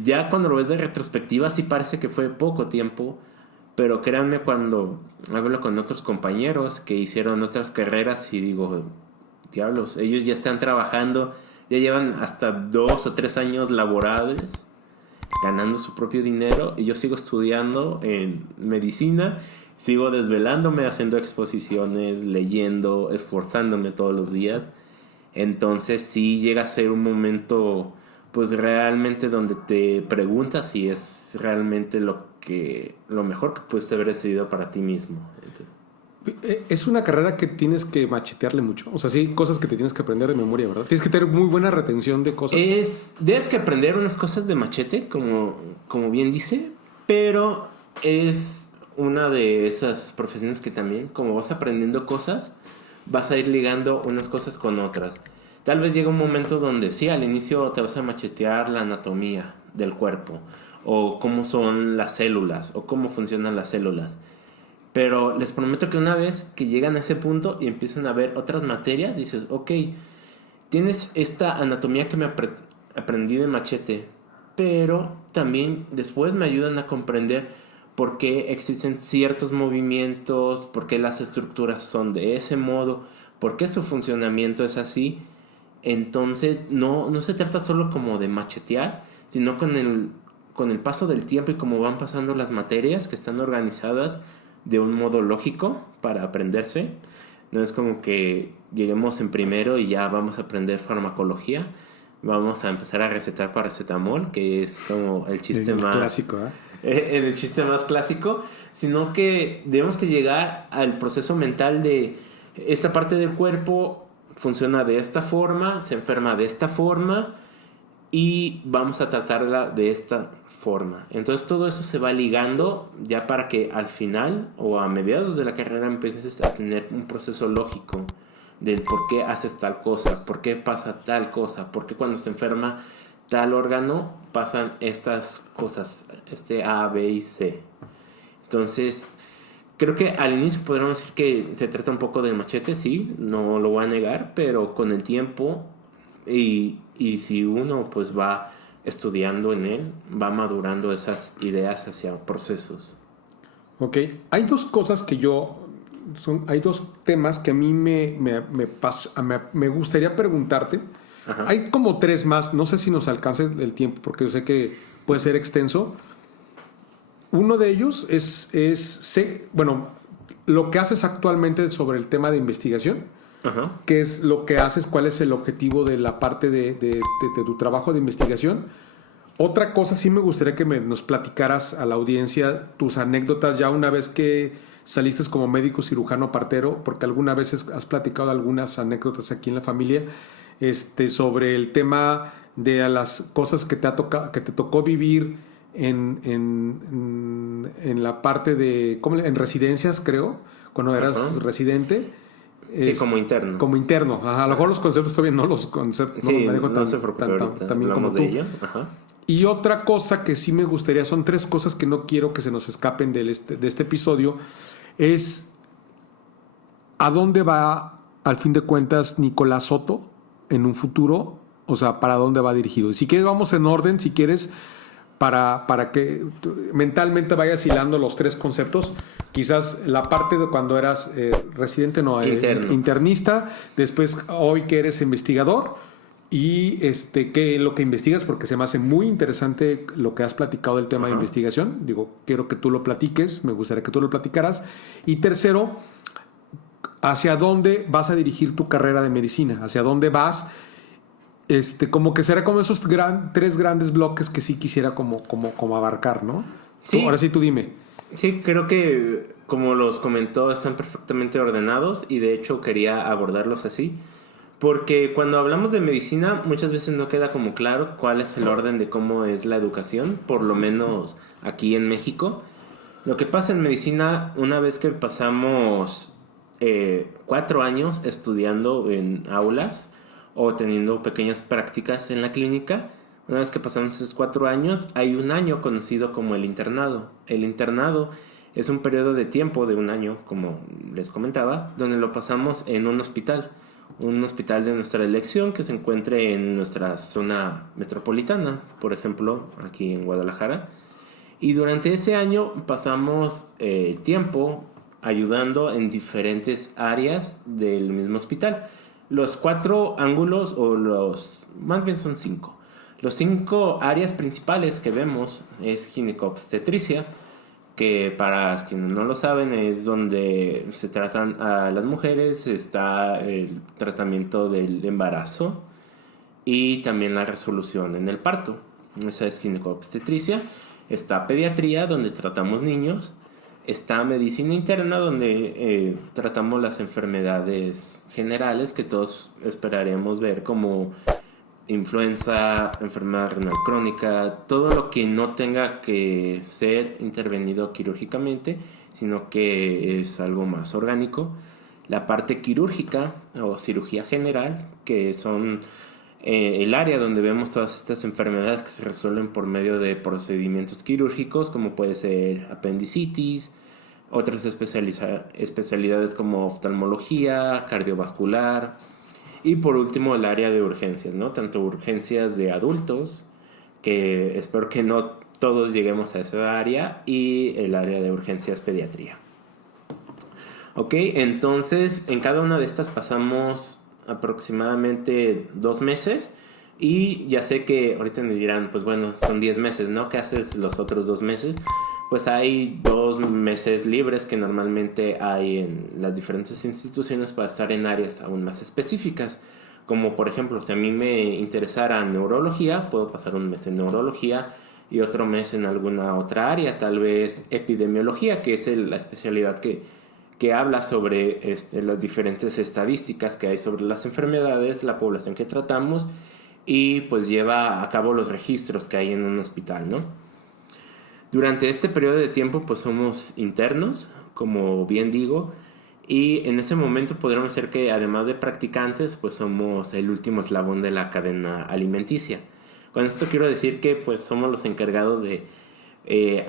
ya cuando lo ves de retrospectiva sí parece que fue poco tiempo, pero créanme, cuando hablo con otros compañeros que hicieron otras carreras y digo, diablos, ellos ya están trabajando, ya llevan hasta 2 o 3 años laborales, ganando su propio dinero, y yo sigo estudiando en medicina, sigo desvelándome, haciendo exposiciones, leyendo, esforzándome todos los días. Entonces sí llega a ser un momento pues realmente donde te preguntas si es realmente lo mejor que pudiste haber decidido para ti mismo. Entonces, Es una carrera que tienes que machetearle mucho. O sea, sí, cosas que te tienes que aprender de memoria, ¿verdad? Tienes que tener muy buena retención de cosas. Debes que aprender unas cosas de machete, como bien dice, pero es una de esas profesiones que también, como vas aprendiendo cosas, vas a ir ligando unas cosas con otras. Tal vez llega un momento donde sí, al inicio te vas a machetear la anatomía del cuerpo, o cómo son las células, o cómo funcionan las células. Pero les prometo que una vez que llegan a ese punto y empiezan a ver otras materias, dices, ok, tienes esta anatomía que aprendí de machete, pero también después me ayudan a comprender por qué existen ciertos movimientos, por qué las estructuras son de ese modo, por qué su funcionamiento es así. Entonces no se trata solo como de machetear, sino con el paso del tiempo y cómo van pasando las materias que están organizadas de un modo lógico para aprenderse. No es como que lleguemos en primero y ya vamos a aprender farmacología, vamos a empezar a recetar paracetamol, que es como el chiste más clásico, el chiste más clásico, sino que debemos que llegar al proceso mental de esta parte del cuerpo funciona de esta forma, se enferma de esta forma y vamos a tratarla de esta forma. Entonces todo eso se va ligando ya para que al final o a mediados de la carrera empieces a tener un proceso lógico del por qué haces tal cosa, por qué pasa tal cosa, por qué cuando se enferma tal órgano pasan estas cosas, A, B y C. Entonces creo que al inicio podríamos decir que se trata un poco del machete, sí, no lo voy a negar, pero con el tiempo y si uno pues va estudiando en él, va madurando esas ideas hacia procesos. Ok, hay dos cosas que hay dos temas que a mí me gustaría preguntarte. Ajá. Hay como 3 más, no sé si nos alcance el tiempo porque yo sé que puede ser extenso. Uno de ellos es lo que haces actualmente sobre el tema de investigación. Ajá. qué es lo que haces, cuál es el objetivo de la parte de tu trabajo de investigación. Otra cosa, sí me gustaría que nos platicaras a la audiencia tus anécdotas ya una vez que saliste como médico cirujano partero, porque alguna vez has platicado algunas anécdotas aquí en la familia, sobre el tema de las cosas que que te tocó vivir en la parte de, ¿cómo en residencias, creo, cuando Ajá. eras residente. Sí, como interno. Como interno. Ajá, a lo mejor los conceptos todavía no los no los Sí, manejo no se preocupe, ahorita tan bien como hablamos de tú. ello. Ajá. Y otra cosa que sí me gustaría, son tres cosas que no quiero que se nos escapen de este episodio, es a dónde va, al fin de cuentas, Nicolás Soto en un futuro, o sea, para dónde va dirigido. Y si quieres, vamos en orden, si quieres, para que mentalmente vayas hilando los tres conceptos. Quizás la parte de cuando eras residente, no, Interno. internista, después hoy que eres investigador y qué es lo que investigas, porque se me hace muy interesante lo que has platicado del tema de Ajá. investigación. Digo, quiero que tú lo platiques, me gustaría que tú lo platicaras. Y tercero, hacia dónde vas a dirigir tu carrera de medicina, hacia dónde vas. Como que será como esos tres grandes bloques que sí quisiera como abarcar, ¿no? Sí. Ahora sí tú dime. Sí, creo que como los comentó están perfectamente ordenados y de hecho quería abordarlos así. Porque cuando hablamos de medicina muchas veces no queda como claro cuál es el orden de cómo es la educación, por lo menos aquí en México. Lo que pasa en medicina, una vez que pasamos 4 años estudiando en aulas o teniendo pequeñas prácticas en la clínica, una vez que pasamos esos 4 años, hay un año conocido como el internado. El internado es un periodo de tiempo de un año, como les comentaba, donde lo pasamos en un hospital de nuestra elección que se encuentre en nuestra zona metropolitana, por ejemplo, aquí en Guadalajara. Y durante ese año pasamos tiempo ayudando en diferentes áreas del mismo hospital. Los 4 ángulos, más bien son 5. Los 5 áreas principales que vemos es ginecobstetricia, que para quienes no lo saben es donde se tratan a las mujeres, está el tratamiento del embarazo y también la resolución en el parto. Esa es ginecobstetricia. Está pediatría, donde tratamos niños. Está medicina interna, donde tratamos las enfermedades generales que todos esperaremos ver, como influenza, enfermedad renal crónica, todo lo que no tenga que ser intervenido quirúrgicamente, sino que es algo más orgánico. La parte quirúrgica o cirugía general, que son el área donde vemos todas estas enfermedades que se resuelven por medio de procedimientos quirúrgicos, como puede ser apendicitis, otras especialidades como oftalmología, cardiovascular, y por último el área de urgencias, ¿no? Tanto urgencias de adultos, que espero que no todos lleguemos a esa área, y el área de urgencias pediatría. Ok, entonces en cada una de estas pasamos aproximadamente 2 meses. Y ya sé que ahorita me dirán, pues bueno, son 10 meses, ¿no? ¿Qué haces los otros 2 meses? Pues hay 2 meses libres que normalmente hay en las diferentes instituciones para estar en áreas aún más específicas. Como por ejemplo, si a mí me interesara neurología, puedo pasar un mes en neurología y otro mes en alguna otra área, tal vez epidemiología, que es la especialidad que habla sobre las diferentes estadísticas que hay sobre las enfermedades, la población que tratamos, y pues lleva a cabo los registros que hay en un hospital, ¿no? Durante este periodo de tiempo pues somos internos, como bien digo, y en ese momento podríamos ser que además de practicantes pues somos el último eslabón de la cadena alimenticia. Con esto quiero decir que pues somos los encargados de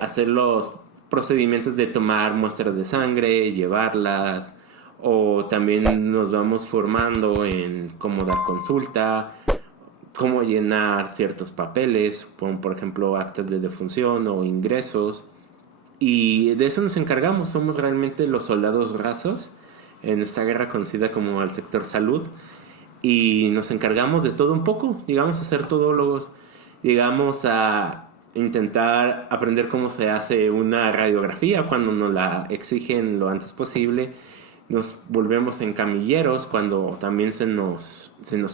hacer los procedimientos de tomar muestras de sangre, llevarlas, o también nos vamos formando en cómo dar consulta, cómo llenar ciertos papeles, como por ejemplo actas de defunción o ingresos. Y de eso nos encargamos, somos realmente los soldados rasos en esta guerra conocida como el sector salud. Y nos encargamos de todo un poco, llegamos a ser todólogos, llegamos a intentar aprender cómo se hace una radiografía cuando nos la exigen lo antes posible. nos volvemos en camilleros cuando también se nos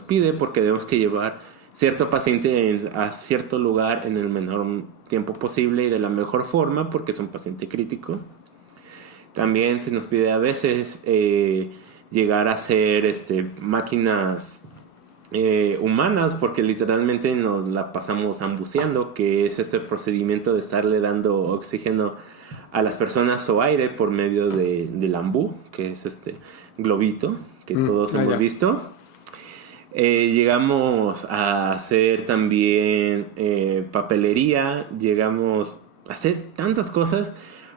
pide, porque tenemos que llevar cierto paciente a cierto lugar en el menor tiempo posible y de la mejor forma, porque es un paciente crítico. También se nos pide a veces llegar a ser máquinas humanas, porque literalmente nos la pasamos ambuceando, que es este procedimiento de estarle dando oxígeno a las personas o aire por medio del ambú, que es este globito que todos hemos visto. Llegamos a hacer también papelería, llegamos a hacer tantas cosas,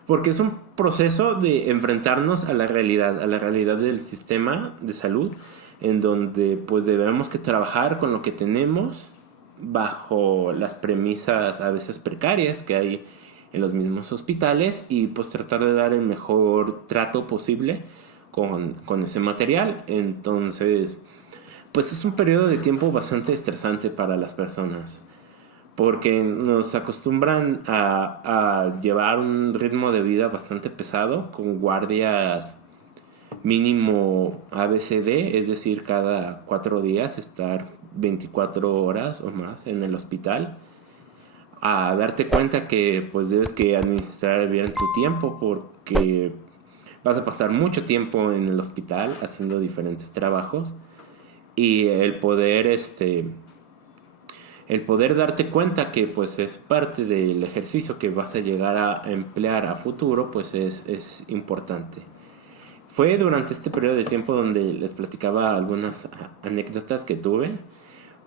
porque es un proceso de enfrentarnos a la realidad del sistema de salud, en donde pues debemos que trabajar con lo que tenemos bajo las premisas a veces precarias que hay en los mismos hospitales, y pues tratar de dar el mejor trato posible con ese material. Entonces, pues es un periodo de tiempo bastante estresante para las personas, porque nos acostumbran a llevar un ritmo de vida bastante pesado, con guardias mínimo ABCD, es decir, cada 4 días estar 24 horas o más en el hospital, a darte cuenta que pues debes que administrar bien tu tiempo, porque vas a pasar mucho tiempo en el hospital haciendo diferentes trabajos, y el poder darte cuenta que pues es parte del ejercicio que vas a llegar a emplear a futuro, pues es importante. Fue durante este periodo de tiempo donde les platicaba algunas anécdotas que tuve,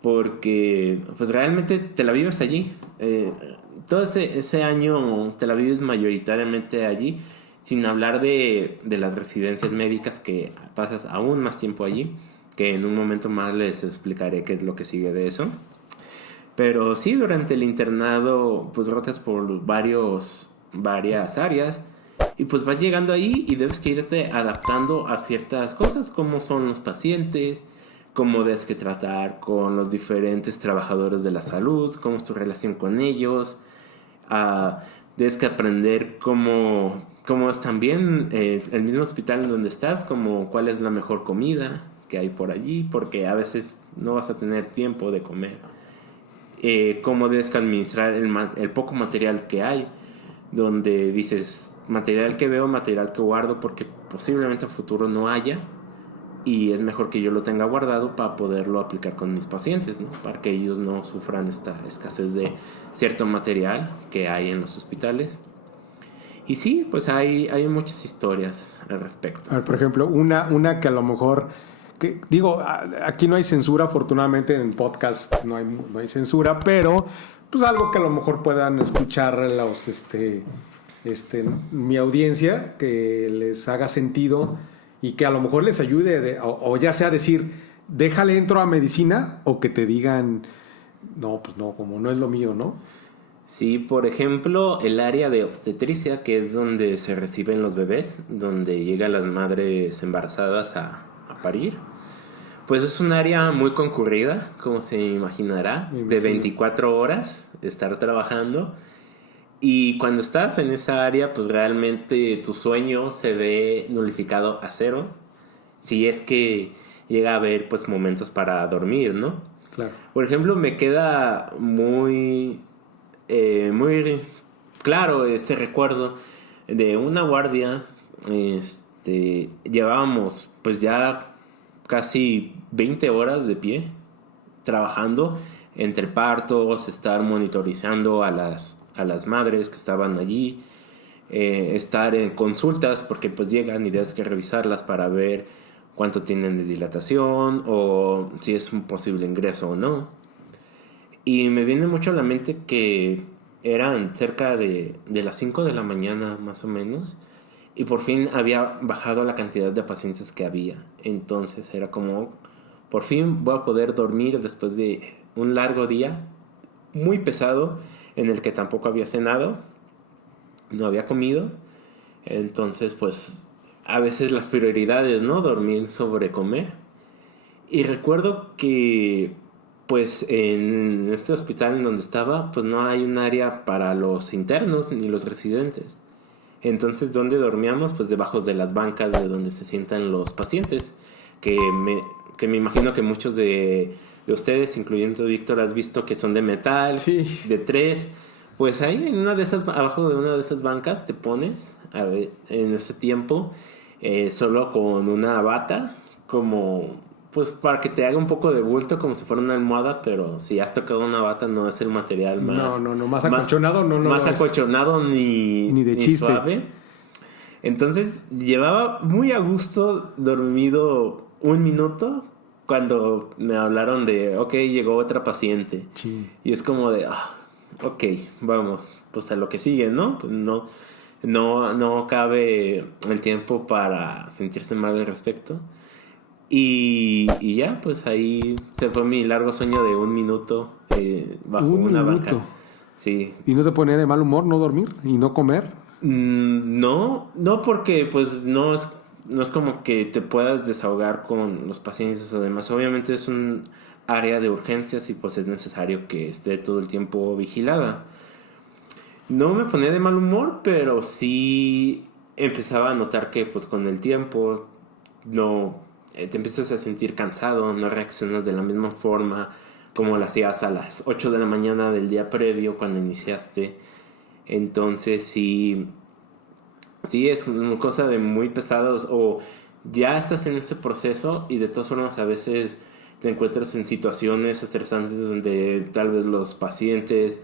porque pues realmente te la vives allí. Todo ese año te la vives mayoritariamente allí, sin hablar de las residencias médicas, que pasas aún más tiempo allí, que en un momento más les explicaré qué es lo que sigue de eso. Pero sí, durante el internado pues rotas por varias áreas, y pues vas llegando ahí y debes que irte adaptando a ciertas cosas, como son los pacientes, cómo debes que tratar con los diferentes trabajadores de la salud, cómo es tu relación con ellos. Debes que aprender cómo es también el mismo hospital en donde estás, como cuál es la mejor comida que hay por allí, porque a veces no vas a tener tiempo de comer. Cómo debes que administrar el poco material que hay, donde dices, material que veo, material que guardo, porque posiblemente a futuro no haya, y es mejor que yo lo tenga guardado para poderlo aplicar con mis pacientes, ¿no? Para que ellos no sufran esta escasez de cierto material que hay en los hospitales. Y sí, pues hay muchas historias al respecto. A ver, por ejemplo, una que a lo mejor, que, digo, aquí no hay censura, afortunadamente en podcast no hay censura, pero pues algo que a lo mejor puedan escuchar los mi audiencia, que les haga sentido y que a lo mejor les ayude, o ya sea decir, déjale entro a medicina, o que te digan, no, pues no, como no es lo mío, ¿no? Sí, por ejemplo, el área de obstetricia, que es donde se reciben los bebés, donde llegan las madres embarazadas a parir, pues es un área muy concurrida, como se imaginará, de 24 horas de estar trabajando. Y cuando estás en esa área, pues realmente tu sueño se ve nulificado a cero, si es que llega a haber pues momentos para dormir, ¿no? Claro. Por ejemplo, me queda muy claro ese recuerdo de una guardia. Llevábamos pues ya casi 20 horas de pie trabajando entre partos, estar monitorizando a las madres que estaban allí, estar en consultas, porque pues llegan y tienes que revisarlas para ver cuánto tienen de dilatación o si es un posible ingreso o no. Y me viene mucho a la mente que eran cerca de las 5 de la mañana más o menos, y por fin había bajado la cantidad de pacientes que había. Entonces era como, por fin voy a poder dormir después de un largo día muy pesado, en el que tampoco había cenado, no había comido. Entonces pues a veces las prioridades, ¿no? Dormir sobre comer. Y recuerdo que pues en este hospital en donde estaba, pues no hay un área para los internos ni los residentes. Entonces, ¿dónde dormíamos? Pues debajo de las bancas de donde se sientan los pacientes, que me imagino que muchos de ustedes, incluyendo Víctor, has visto que son de metal, Sí. de tres. Pues ahí en una de esas, abajo de una de esas bancas te pones, a ver, en ese tiempo, solo con una bata, como, pues para que te haga un poco de bulto, como si fuera una almohada, pero si has tocado una bata no es el material No, no, no, más acolchonado, no, no, más no es acolchonado ni de ni chiste. suave. Entonces llevaba muy a gusto dormido un minuto cuando me hablaron de, ok, llegó otra paciente. Sí. Y es como de, ok, vamos, pues a lo que sigue, ¿no? Pues no cabe el tiempo para sentirse mal al respecto. Y ya, pues ahí se fue mi largo sueño de un minuto bajo Un una minuto. banca. Sí. ¿Y no te ponía de mal humor no dormir y no comer? No porque pues no es como que te puedas desahogar con los pacientes o demás. Obviamente es un área de urgencias y pues es necesario que esté todo el tiempo vigilada. No me ponía de mal humor, pero sí empezaba a notar que pues con el tiempo no te empiezas a sentir cansado, no reaccionas de la misma forma como lo hacías a las 8 de la mañana del día previo cuando iniciaste. Entonces sí es una cosa de muy pesados o ya estás en ese proceso y de todas formas a veces te encuentras en situaciones estresantes donde tal vez los pacientes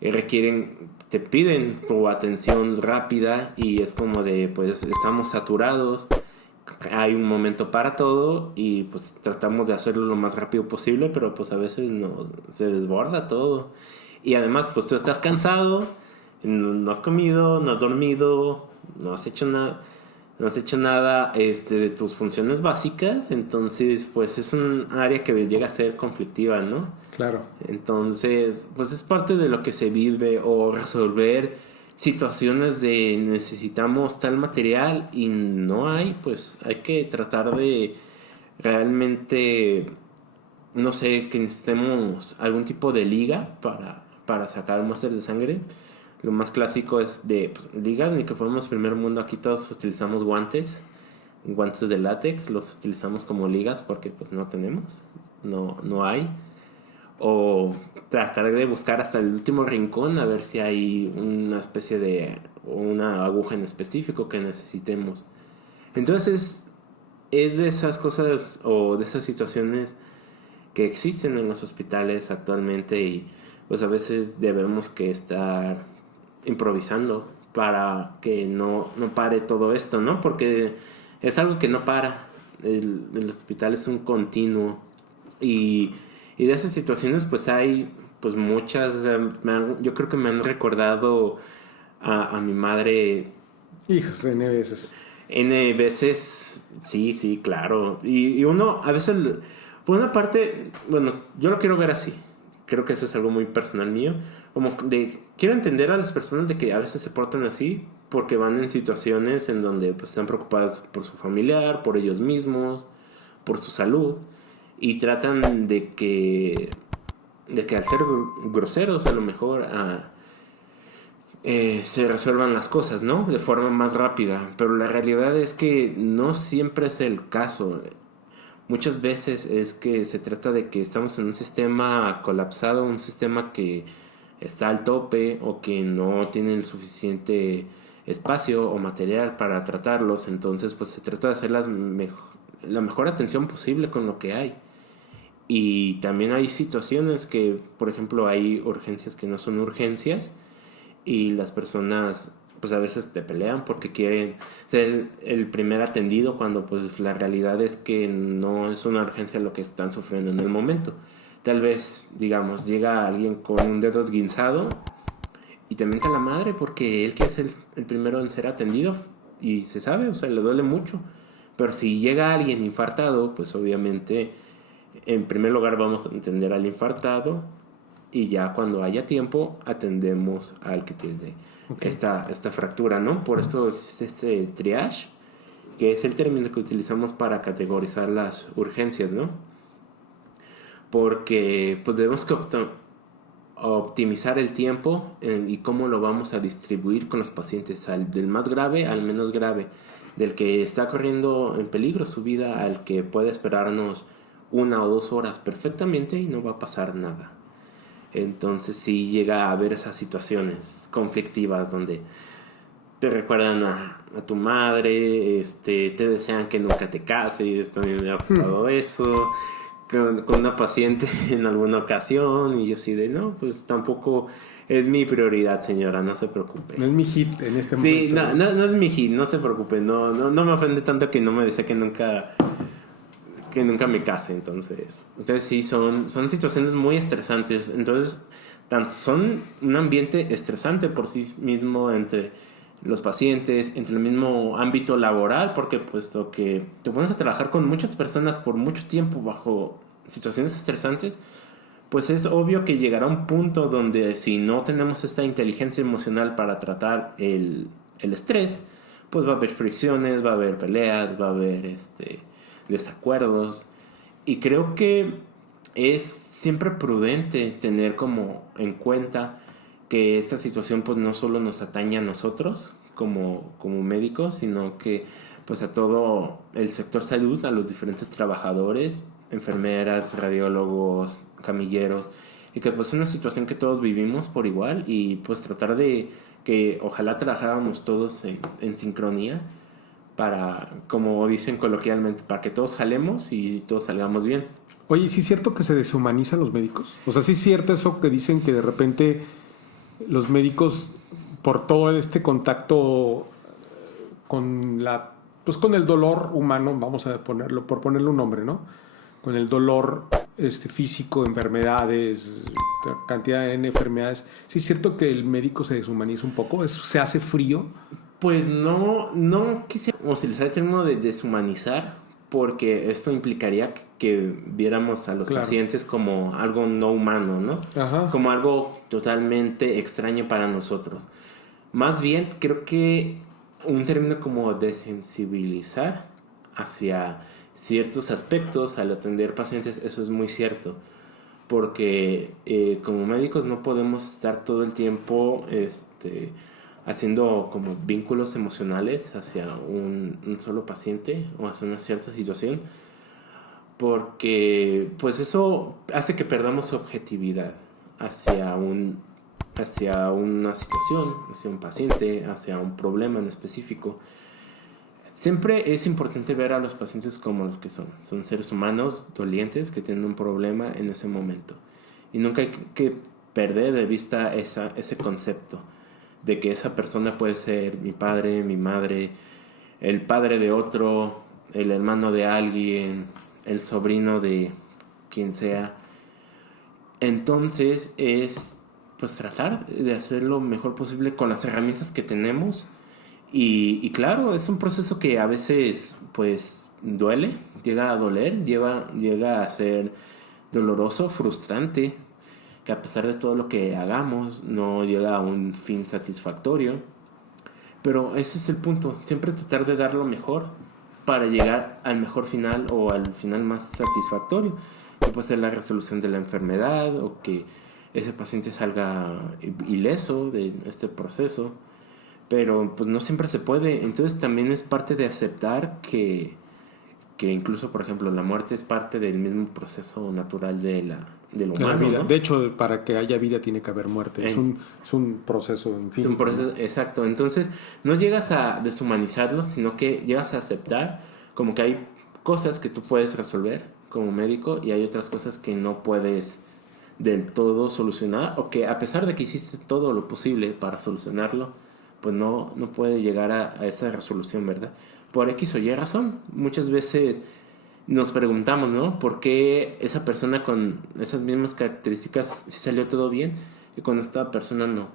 te piden tu atención rápida y es como de pues estamos saturados, hay un momento para todo y pues tratamos de hacerlo lo más rápido posible, pero pues a veces no, se desborda todo. Y además pues tú estás cansado, no has comido, no has dormido, no has hecho nada. No has hecho nada de tus funciones básicas, entonces pues es un área que llega a ser conflictiva, ¿no? Claro. Entonces, pues es parte de lo que se vive o resolver situaciones de necesitamos tal material y no hay, pues hay que tratar de realmente, no sé, que necesitemos algún tipo de liga para sacar muestras de sangre. Lo más clásico es de pues, ligas, ni que fuéramos primer mundo, aquí todos utilizamos guantes de látex, los utilizamos como ligas porque pues no tenemos, no hay. O tratar de buscar hasta el último rincón a ver si hay una especie de una aguja en específico que necesitemos. Entonces es de esas cosas o de esas situaciones que existen en los hospitales actualmente y pues a veces debemos que estar improvisando para que no pare todo esto, ¿no? Porque es algo que no para. El hospital es un continuo y de esas situaciones pues hay pues muchas, o sea, yo creo que me han recordado a mi madre Hijos de veces. N veces, sí, claro. Y uno a veces, por una parte, bueno, yo lo quiero ver así. Creo que eso es algo muy personal mío. Como de, quiero entender a las personas de que a veces se portan así porque van en situaciones en donde pues están preocupadas por su familiar, por ellos mismos, por su salud y tratan de que al ser groseros a lo mejor se resuelvan las cosas, ¿no? De forma más rápida. Pero la realidad es que no siempre es el caso. Muchas veces es que se trata de que estamos en un sistema colapsado, un sistema que está al tope o que no tiene el suficiente espacio o material para tratarlos. Entonces, pues se trata de hacer la mejor atención posible con lo que hay. Y también hay situaciones que, por ejemplo, hay urgencias que no son urgencias y las personas pues a veces te pelean porque quieren ser el primer atendido cuando pues la realidad es que no es una urgencia lo que están sufriendo en el momento. Tal vez, digamos, llega alguien con un dedo esguinzado y te mienta la madre porque él quiere ser el primero en ser atendido y se sabe, o sea, le duele mucho. Pero si llega alguien infartado, pues obviamente en primer lugar vamos a atender al infartado y ya cuando haya tiempo atendemos al que tiene esta fractura, ¿no? Por esto existe este triage, que es el término que utilizamos para categorizar las urgencias, ¿no? Porque pues debemos optimizar el tiempo y cómo lo vamos a distribuir con los pacientes, del más grave al menos grave, del que está corriendo en peligro su vida al que puede esperarnos 1 o 2 horas perfectamente y no va a pasar nada. Entonces sí llega a haber esas situaciones conflictivas donde te recuerdan a tu madre, te desean que nunca te cases, también me ha pasado eso, con una paciente en alguna ocasión, y yo sí de, no, pues tampoco es mi prioridad, señora, no se preocupe. No es mi hit en este Sí, momento. no es mi hit, no se preocupe, no me ofende tanto que no me desea que nunca me case. Entonces sí, son situaciones muy estresantes. Entonces, tanto son un ambiente estresante por sí mismo entre los pacientes, entre el mismo ámbito laboral, porque puesto que te pones a trabajar con muchas personas por mucho tiempo bajo situaciones estresantes, pues es obvio que llegará un punto donde si no tenemos esta inteligencia emocional para tratar el estrés, pues va a haber fricciones, va a haber peleas, va a haber desacuerdos. Y creo que es siempre prudente tener como en cuenta que esta situación pues no solo nos atañe a nosotros como médicos, sino que pues a todo el sector salud, a los diferentes trabajadores, enfermeras, radiólogos, camilleros, y que pues es una situación que todos vivimos por igual, y pues tratar de que ojalá trabajáramos todos en sincronía para, como dicen coloquialmente, para que todos jalemos y todos salgamos bien. Oye, ¿sí es cierto que se deshumanizan los médicos? O sea, ¿sí es cierto eso que dicen que de repente los médicos, por todo este contacto con con el dolor humano, vamos a ponerlo, por ponerle un nombre, ¿no? Con el dolor físico, enfermedades, cantidad de enfermedades, ¿sí es cierto que el médico se deshumaniza un poco? ¿Se hace frío? Pues no quisiera utilizar el término de deshumanizar, porque esto implicaría que viéramos a los pacientes como algo no humano, ¿no? Ajá. Como algo totalmente extraño para nosotros. Más bien, creo que un término como desensibilizar hacia ciertos aspectos al atender pacientes, eso es muy cierto. Porque como médicos no podemos estar todo el tiempo haciendo como vínculos emocionales hacia un solo paciente o hacia una cierta situación, porque pues eso hace que perdamos objetividad hacia una situación, hacia un paciente, hacia un problema en específico. Siempre es importante ver a los pacientes como los que son seres humanos dolientes que tienen un problema en ese momento, y nunca hay que perder de vista ese concepto de que esa persona puede ser mi padre, mi madre, el padre de otro, el hermano de alguien, el sobrino de quien sea. Entonces es pues tratar de hacer lo mejor posible con las herramientas que tenemos, y claro, es un proceso que a veces pues duele, llega a doler, llega a ser doloroso, frustrante, que a pesar de todo lo que hagamos no llega a un fin satisfactorio. Pero ese es el punto, siempre tratar de dar lo mejor para llegar al mejor final o al final más satisfactorio, que puede ser la resolución de la enfermedad o que ese paciente salga ileso de este proceso. Pero pues no siempre se puede, entonces también es parte de aceptar que incluso, por ejemplo, la muerte es parte del mismo proceso natural del humano, vida. ¿no? De hecho, para que haya vida tiene que haber muerte. Es un proceso infinito. Es un proceso, ¿no? Exacto. Entonces, no llegas a deshumanizarlo, sino que llegas a aceptar como que hay cosas que tú puedes resolver como médico y hay otras cosas que no puedes del todo solucionar, o que a pesar de que hiciste todo lo posible para solucionarlo, pues no puede llegar a esa resolución, ¿verdad? Por X o Y razón. Muchas veces nos preguntamos, ¿no? ¿Por qué esa persona con esas mismas características sí salió todo bien y con esta persona no?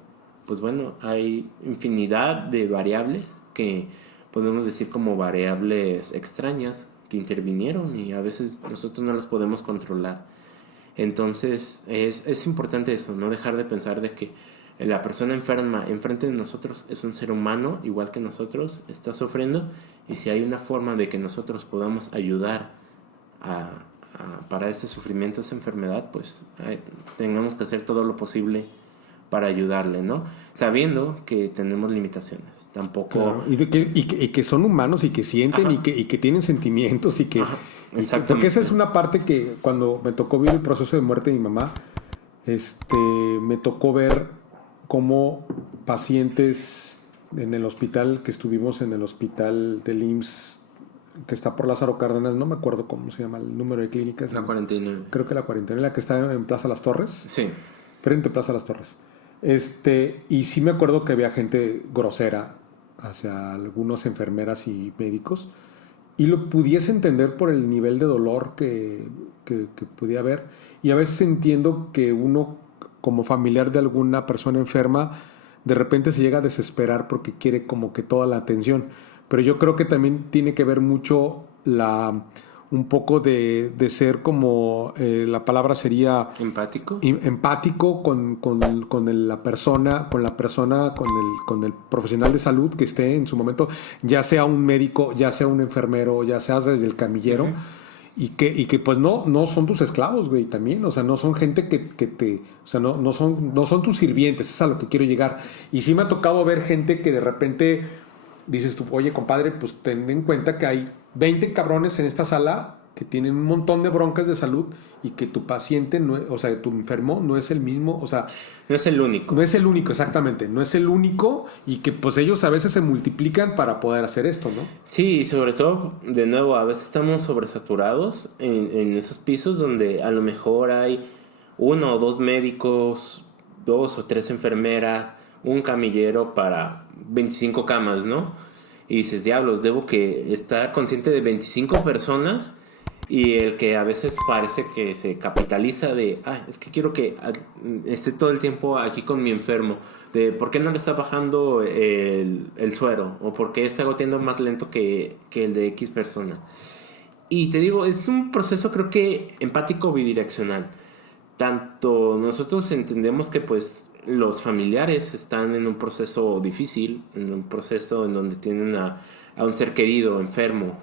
Pues bueno, hay infinidad de variables que podemos decir como variables extrañas que intervinieron y a veces nosotros no las podemos controlar. Entonces es importante eso, no dejar de pensar de que la persona enferma enfrente de nosotros es un ser humano igual que nosotros, está sufriendo, y si hay una forma de que nosotros podamos ayudar para ese sufrimiento, esa enfermedad, pues tengamos que hacer todo lo posible para ayudarle, ¿no? Sabiendo que tenemos limitaciones. Tampoco... Claro. Y que son humanos y que sienten. Ajá. y que tienen sentimientos y que... Ajá. y que- Exactamente. porque esa es una parte que cuando me tocó vivir el proceso de muerte de mi mamá, me tocó ver cómo pacientes en el hospital, que estuvimos en el hospital del IMSS, que está por Lázaro Cárdenas, no me acuerdo cómo se llama el número de clínicas. La 49. Creo que la 49, la que está en Plaza Las Torres. Sí. Frente a Plaza Las Torres. Y sí me acuerdo que había gente grosera hacia algunas enfermeras y médicos, y lo pudiese entender por el nivel de dolor que podía haber. Y a veces entiendo que uno, como familiar de alguna persona enferma, de repente se llega a desesperar porque quiere como que toda la atención. Pero yo creo que también tiene que ver mucho un poco de ser como, la palabra sería ¿Empático? empático con la persona, con el profesional de salud que esté en su momento, ya sea un médico, ya sea un enfermero, ya sea desde el camillero. Uh-huh. Y que pues no son tus esclavos, güey, también. O sea, no son gente que te... O sea, no son tus sirvientes, es a lo que quiero llegar. Y sí me ha tocado ver gente que de repente dices tú, oye, compadre, pues ten en cuenta que hay 20 cabrones en esta sala que tienen un montón de broncas de salud y que tu paciente, o sea, tu enfermo no es el mismo, o sea... No es el único. No es el único, exactamente. No es el único, y que pues ellos a veces se multiplican para poder hacer esto, ¿no? Sí, y sobre todo, de nuevo, a veces estamos sobresaturados en esos pisos donde a lo mejor hay 1 o 2 médicos, 2 o 3 enfermeras, un camillero para 25 camas, ¿no? Y dices, diablos, debo que estar consciente de 25 personas, y el que a veces parece que se capitaliza de, es que quiero que esté todo el tiempo aquí con mi enfermo, de por qué no le está bajando el suero, o por qué está goteando más lento que el de X persona. Y te digo, es un proceso, creo que empático bidireccional. Tanto nosotros entendemos que pues los familiares están en un proceso difícil, en un proceso en donde tienen a un ser querido enfermo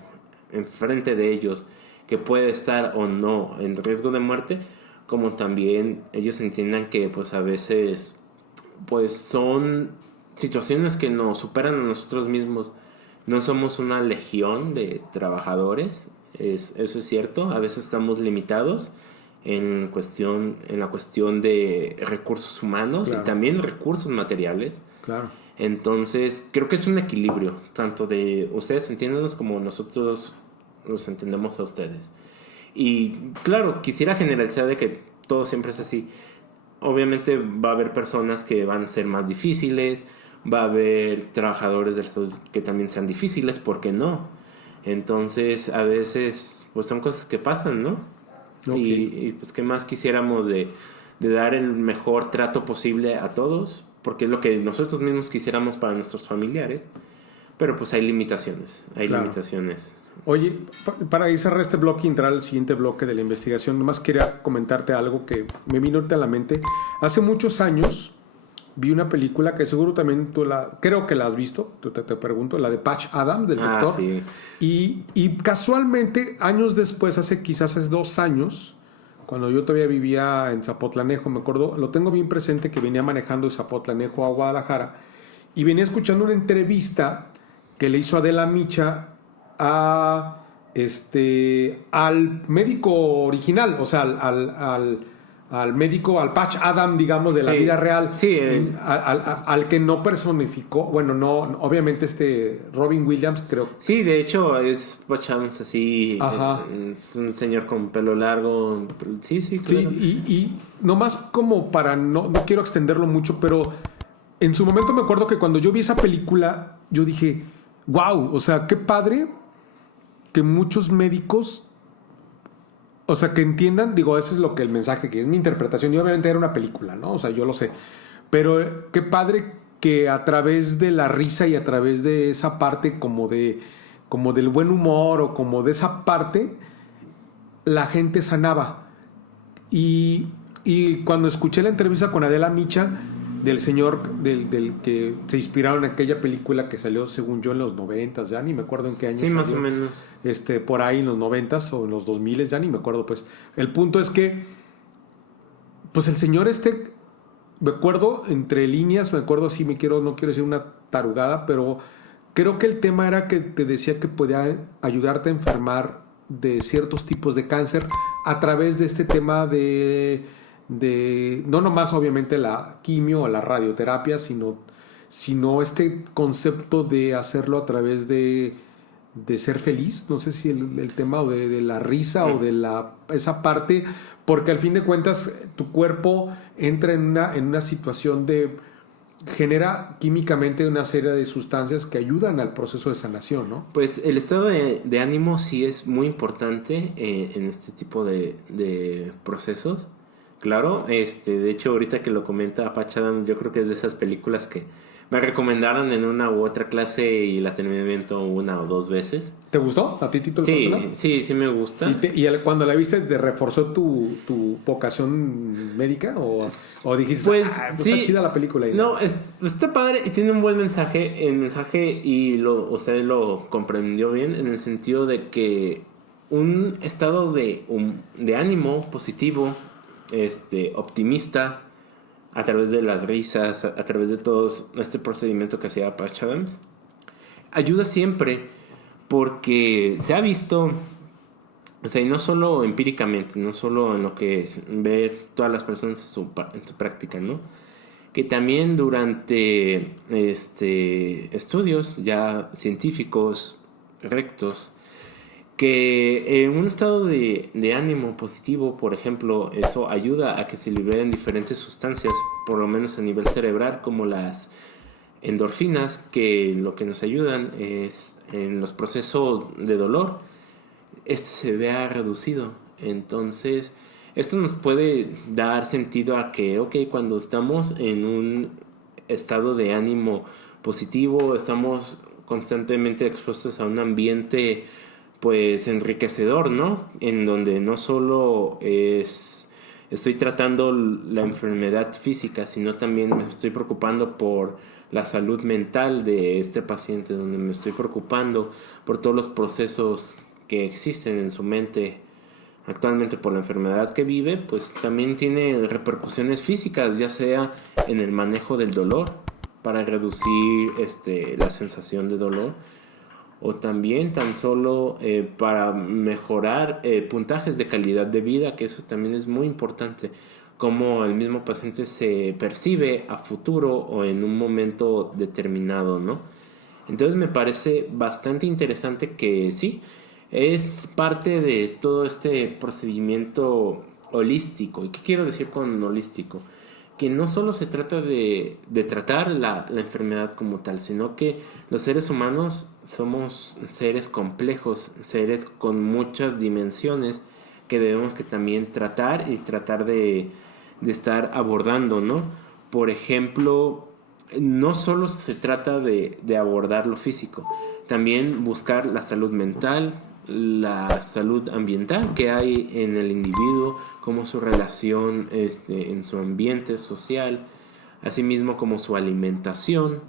enfrente de ellos, que puede estar o no en riesgo de muerte, como también ellos entiendan que pues a veces pues son situaciones que nos superan a nosotros mismos. No somos una legión de trabajadores, eso es cierto, a veces estamos limitados en la cuestión de recursos humanos, claro, y también recursos materiales. Claro. Entonces creo que es un equilibrio, tanto de ustedes entiéndanos como nosotros los entendemos a ustedes. Y claro, quisiera generalizar de que todo siempre es así. Obviamente va a haber personas que van a ser más difíciles, va a haber trabajadores de la salud que también sean difíciles, ¿por qué no? Entonces a veces pues son cosas que pasan, ¿no? Okay. Y pues qué más quisiéramos de dar el mejor trato posible a todos, porque es lo que nosotros mismos quisiéramos para nuestros familiares, pero pues hay limitaciones, claro, limitaciones. Oye, para cerrar este bloque y entrar al siguiente bloque de la investigación, nomás quería comentarte algo que me vino ahorita a la mente. Hace muchos años vi una película que seguro también creo que la has visto, te pregunto, la de Patch Adams, del doctor. Sí. Y casualmente, años después, quizás hace 2 años, cuando yo todavía vivía en Zapotlanejo, me acuerdo, lo tengo bien presente, que venía manejando de Zapotlanejo a Guadalajara y venía escuchando una entrevista que le hizo Adela Micha al médico original, o sea, al médico, al Patch Adam, digamos, de la vida real, sí, al que no personificó, bueno, no, obviamente Robin Williams, creo. Sí, de hecho es Patch Adams así, es un señor con pelo largo, sí, claro. Sí, y nomás como para, no quiero extenderlo mucho, pero en su momento me acuerdo que cuando yo vi esa película, yo dije, wow, o sea, qué padre que muchos médicos, o sea, que entiendan, digo, ese es lo que el mensaje, que es mi interpretación, y obviamente era una película, ¿no? O sea, yo lo sé, pero qué padre que a través de la risa y a través de esa parte como del buen humor, o como de esa parte, la gente sanaba. Y cuando escuché la entrevista con Adela Micha, del señor del que se inspiraron en aquella película que salió, según yo, en los 90s, ya ni me acuerdo en qué año Sí, salió. más o menos. Por ahí en los 90s o en los 2000s, ya ni me acuerdo, pues. El punto es que, pues el señor me acuerdo entre líneas, me acuerdo así, no quiero decir una tarugada, pero creo que el tema era que te decía que podía ayudarte a enfermar de ciertos tipos de cáncer a través de este tema de no nomás obviamente la quimio o la radioterapia, sino este concepto de hacerlo a través de ser feliz, no sé si el tema o de la risa o de esa parte, porque al fin de cuentas tu cuerpo entra en una situación genera químicamente una serie de sustancias que ayudan al proceso de sanación, ¿no? Pues el estado de ánimo sí es muy importante en este tipo de procesos. Claro, de hecho ahorita que lo comenta Patch Adams, yo creo que es de esas películas que me recomendaron en una u otra clase y la terminé viendo una o dos veces. ¿Te gustó a ti, título personal? Sí me gusta. ¿Y cuando la viste te reforzó tu vocación médica o dijiste, pues sí, está chida la película? No, está padre y tiene un buen mensaje. El mensaje, y usted lo comprendió bien, en el sentido de que un estado de ánimo positivo, optimista, a través de las risas, a través de todo este procedimiento que hacía Patch Adams, ayuda siempre, porque se ha visto, o sea, y no solo empíricamente, no solo en lo que es ver todas las personas en su práctica, ¿no? Que también durante estudios ya científicos rectos, que en un estado de ánimo positivo, por ejemplo, eso ayuda a que se liberen diferentes sustancias, por lo menos a nivel cerebral, como las endorfinas, que lo que nos ayudan es en los procesos de dolor, se vea reducido. Entonces, esto nos puede dar sentido a que, cuando estamos en un estado de ánimo positivo, estamos constantemente expuestos a un ambiente pues enriquecedor, ¿no? En donde no solo estoy tratando la enfermedad física, sino también me estoy preocupando por la salud mental de este paciente, donde me estoy preocupando por todos los procesos que existen en su mente actualmente por la enfermedad que vive, pues también tiene repercusiones físicas, ya sea en el manejo del dolor para reducir la sensación de dolor, o también tan solo para mejorar puntajes de calidad de vida, que eso también es muy importante, cómo el mismo paciente se percibe a futuro o en un momento determinado, ¿no? Entonces me parece bastante interesante que sí, es parte de todo este procedimiento holístico. ¿Y qué quiero decir con holístico? Que no solo se trata de tratar la enfermedad como tal, sino que los seres humanos somos seres complejos, seres con muchas dimensiones que debemos que también tratar y tratar de estar abordando, ¿no? Por ejemplo, no solo se trata de abordar lo físico, también buscar la salud mental, la salud ambiental que hay en el individuo, como su relación en su ambiente social, asimismo como su alimentación,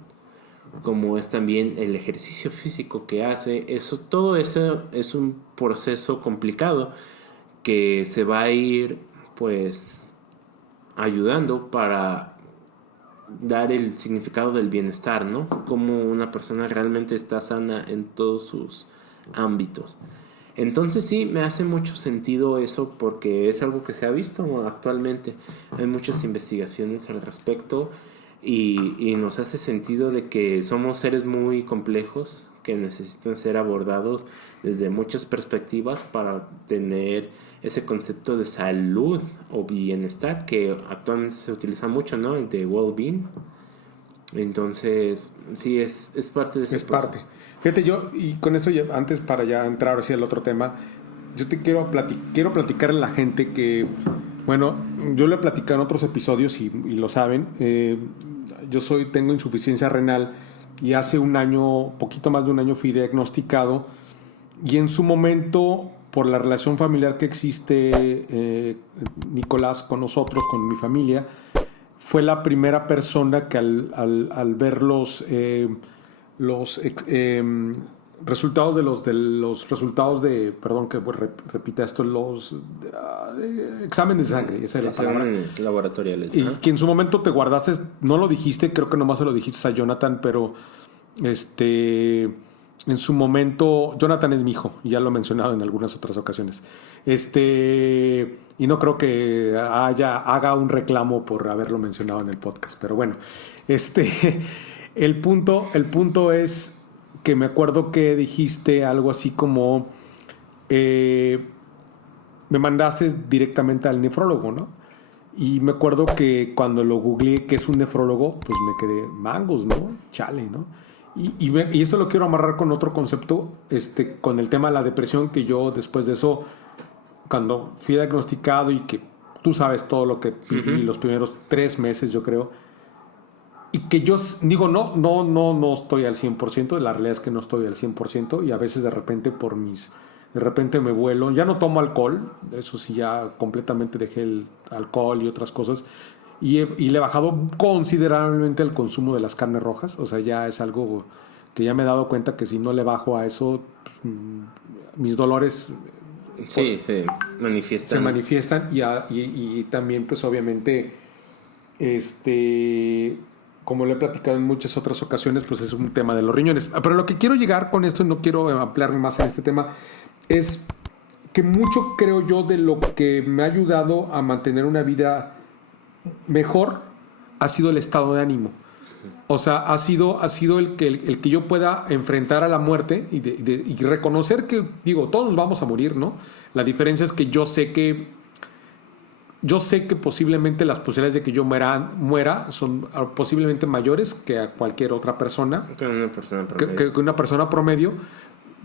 como es también el ejercicio físico que hace. Todo eso es un proceso complicado que se va a ir pues ayudando para dar el significado del bienestar, ¿no? Como una persona realmente está sana en todos sus ámbitos. Entonces sí, me hace mucho sentido eso, porque es algo que se ha visto actualmente. Hay muchas investigaciones al respecto y nos hace sentido de que somos seres muy complejos que necesitan ser abordados desde muchas perspectivas para tener ese concepto de salud o bienestar que actualmente se utiliza mucho, ¿no? El de well-being. Entonces sí, es parte de ese proceso. Parte. Fíjate, y con eso antes para ya entrar hacia el otro tema, yo te quiero platicar a la gente que, bueno, yo lo he platicado en otros episodios y lo saben, tengo insuficiencia renal y hace un año, poquito más de un año fui diagnosticado, y en su momento, por la relación familiar que existe Nicolás con nosotros, con mi familia, fue la primera persona que al ver los resultados de los resultados de, perdón que repita esto, los exámenes de sangre, esa es la palabra. Exámenes laboratoriales. Y que en su momento te guardaste, no lo dijiste, creo que nomás se lo dijiste a Jonathan, pero en su momento, Jonathan es mi hijo, ya lo he mencionado en algunas otras ocasiones. Y no creo que haga un reclamo por haberlo mencionado en el podcast, pero bueno, el punto es que me acuerdo que dijiste algo así como me mandaste directamente al nefrólogo, ¿no? Y me acuerdo que cuando lo googleé que es un nefrólogo, pues me quedé mangos, ¿no? Chale, ¿no? Y esto lo quiero amarrar con otro concepto, con el tema de la depresión, que yo después de eso, cuando fui diagnosticado y que tú sabes todo lo que viví los primeros 3 meses, yo creo, y que yo digo, no estoy al 100%, la realidad es que no estoy al 100%, y a veces de repente me vuelo, ya no tomo alcohol, eso sí, ya completamente dejé el alcohol y otras cosas, y le he bajado considerablemente el consumo de las carnes rojas. O sea, ya es algo que ya me he dado cuenta que si no le bajo a eso, mis dolores se manifiestan y también pues obviamente como lo he platicado en muchas otras ocasiones, pues es un tema de los riñones. Pero lo que quiero llegar con esto, y no quiero ampliarme más en este tema, es que mucho creo yo de lo que me ha ayudado a mantener una vida mejor ha sido el estado de ánimo. O sea, ha sido el que yo pueda enfrentar a la muerte y reconocer que, digo, todos nos vamos a morir, ¿no? La diferencia es que yo sé que posiblemente las posibilidades de que yo muera son posiblemente mayores que a cualquier otra persona. Que una persona promedio.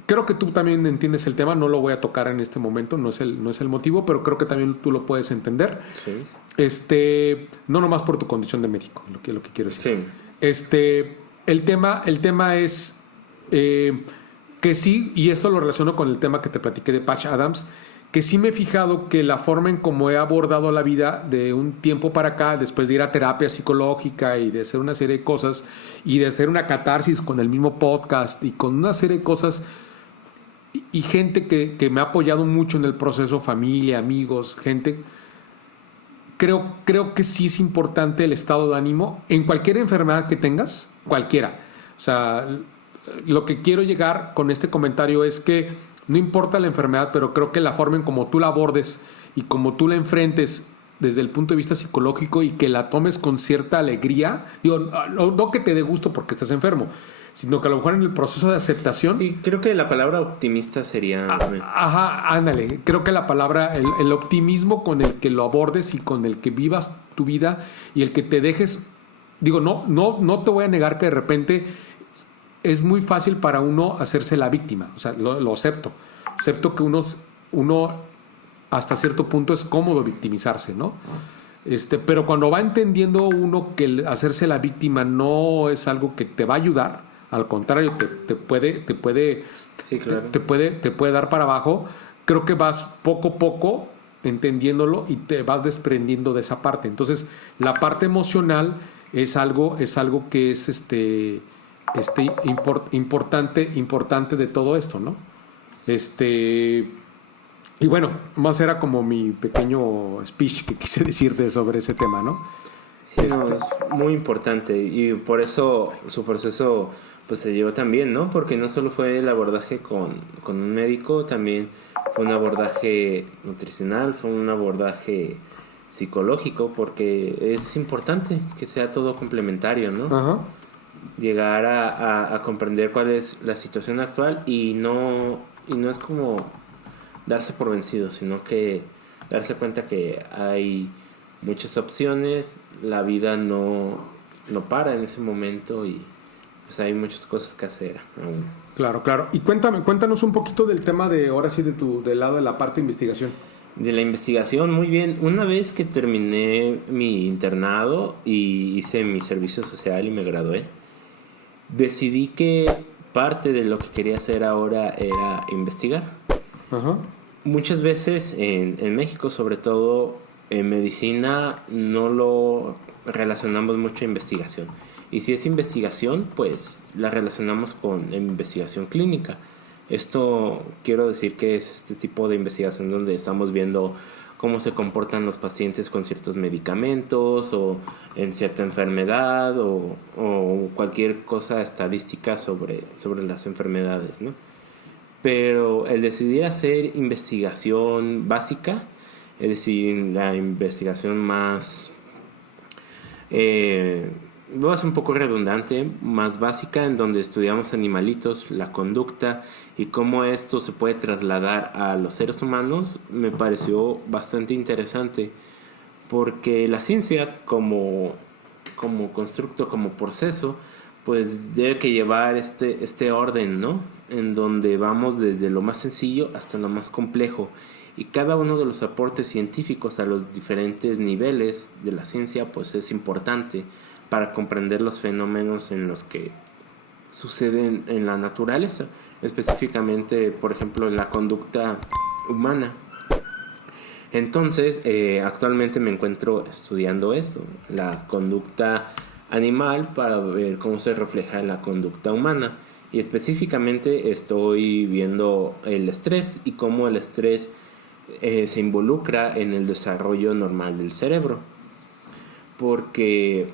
Creo que tú también entiendes el tema, no lo voy a tocar en este momento, no es el motivo, pero creo que también tú lo puedes entender. Sí. No nomás por tu condición de médico, lo que quiero decir. Sí. El tema es que sí, y esto lo relaciono con el tema que te platiqué de Patch Adams, que sí me he fijado que la forma en cómo he abordado la vida de un tiempo para acá, después de ir a terapia psicológica y de hacer una serie de cosas, y de hacer una catarsis con el mismo podcast y con una serie de cosas, y gente que me ha apoyado mucho en el proceso, familia, amigos, gente. Creo que sí es importante el estado de ánimo en cualquier enfermedad que tengas, cualquiera. O sea, lo que quiero llegar con este comentario es que no importa la enfermedad, pero creo que la forma en como tú la abordes y como tú la enfrentes desde el punto de vista psicológico y que la tomes con cierta alegría, digo, no que te dé gusto porque estás enfermo, sino que a lo mejor en el proceso de aceptación. Sí, creo que la palabra optimista sería. Ajá, ándale. Creo que la palabra, el optimismo con el que lo abordes y con el que vivas tu vida y el que te dejes. Digo, no te voy a negar que de repente es muy fácil para uno hacerse la víctima. O sea, lo acepto. Acepto que uno hasta cierto punto es cómodo victimizarse, ¿no? Pero cuando va entendiendo uno que el hacerse la víctima no es algo que te va a ayudar, al contrario, te puede Sí, claro. te puede dar para abajo. Creo que vas poco a poco entendiéndolo y te vas desprendiendo de esa parte. Entonces, la parte emocional es algo que es importante de todo esto, ¿no? Y bueno, más era como mi pequeño speech que quise decirte sobre ese tema, ¿no? Sí, no, es muy importante y por eso su proceso pues se llevó también, ¿no? Porque no solo fue el abordaje con un médico, también fue un abordaje nutricional, fue un abordaje psicológico, porque es importante que sea todo complementario, ¿no? Ajá. Llegar a comprender cuál es la situación actual y no es como darse por vencido, sino que darse cuenta que hay muchas opciones, la vida no para en ese momento y pues hay muchas cosas que hacer aún. Claro. Y cuéntanos un poquito del tema de, ahora sí, del lado de la parte de investigación. De la investigación, muy bien. Una vez que terminé mi internado y hice mi servicio social y me gradué, decidí que parte de lo que quería hacer ahora era investigar. Ajá. Muchas veces en México, sobre todo en medicina, no lo relacionamos mucho investigación. Y si es investigación, pues la relacionamos con investigación clínica. Esto quiero decir que es este tipo de investigación donde estamos viendo cómo se comportan los pacientes con ciertos medicamentos o en cierta enfermedad o cualquier cosa estadística sobre las enfermedades, ¿no? Pero el decidir hacer investigación básica, es decir, la investigación más, es un poco redundante, más básica, en donde estudiamos animalitos, la conducta y cómo esto se puede trasladar a los seres humanos, me pareció bastante interesante, porque la ciencia como constructo, como proceso, pues debe que llevar este orden, ¿no? En donde vamos desde lo más sencillo hasta lo más complejo. Y cada uno de los aportes científicos a los diferentes niveles de la ciencia, pues es importante para comprender los fenómenos en los que suceden en la naturaleza, específicamente, por ejemplo, en la conducta humana. Entonces, actualmente me encuentro estudiando esto, la conducta animal, para ver cómo se refleja en la conducta humana. Y específicamente estoy viendo el estrés y cómo el estrés se involucra en el desarrollo normal del cerebro. Porque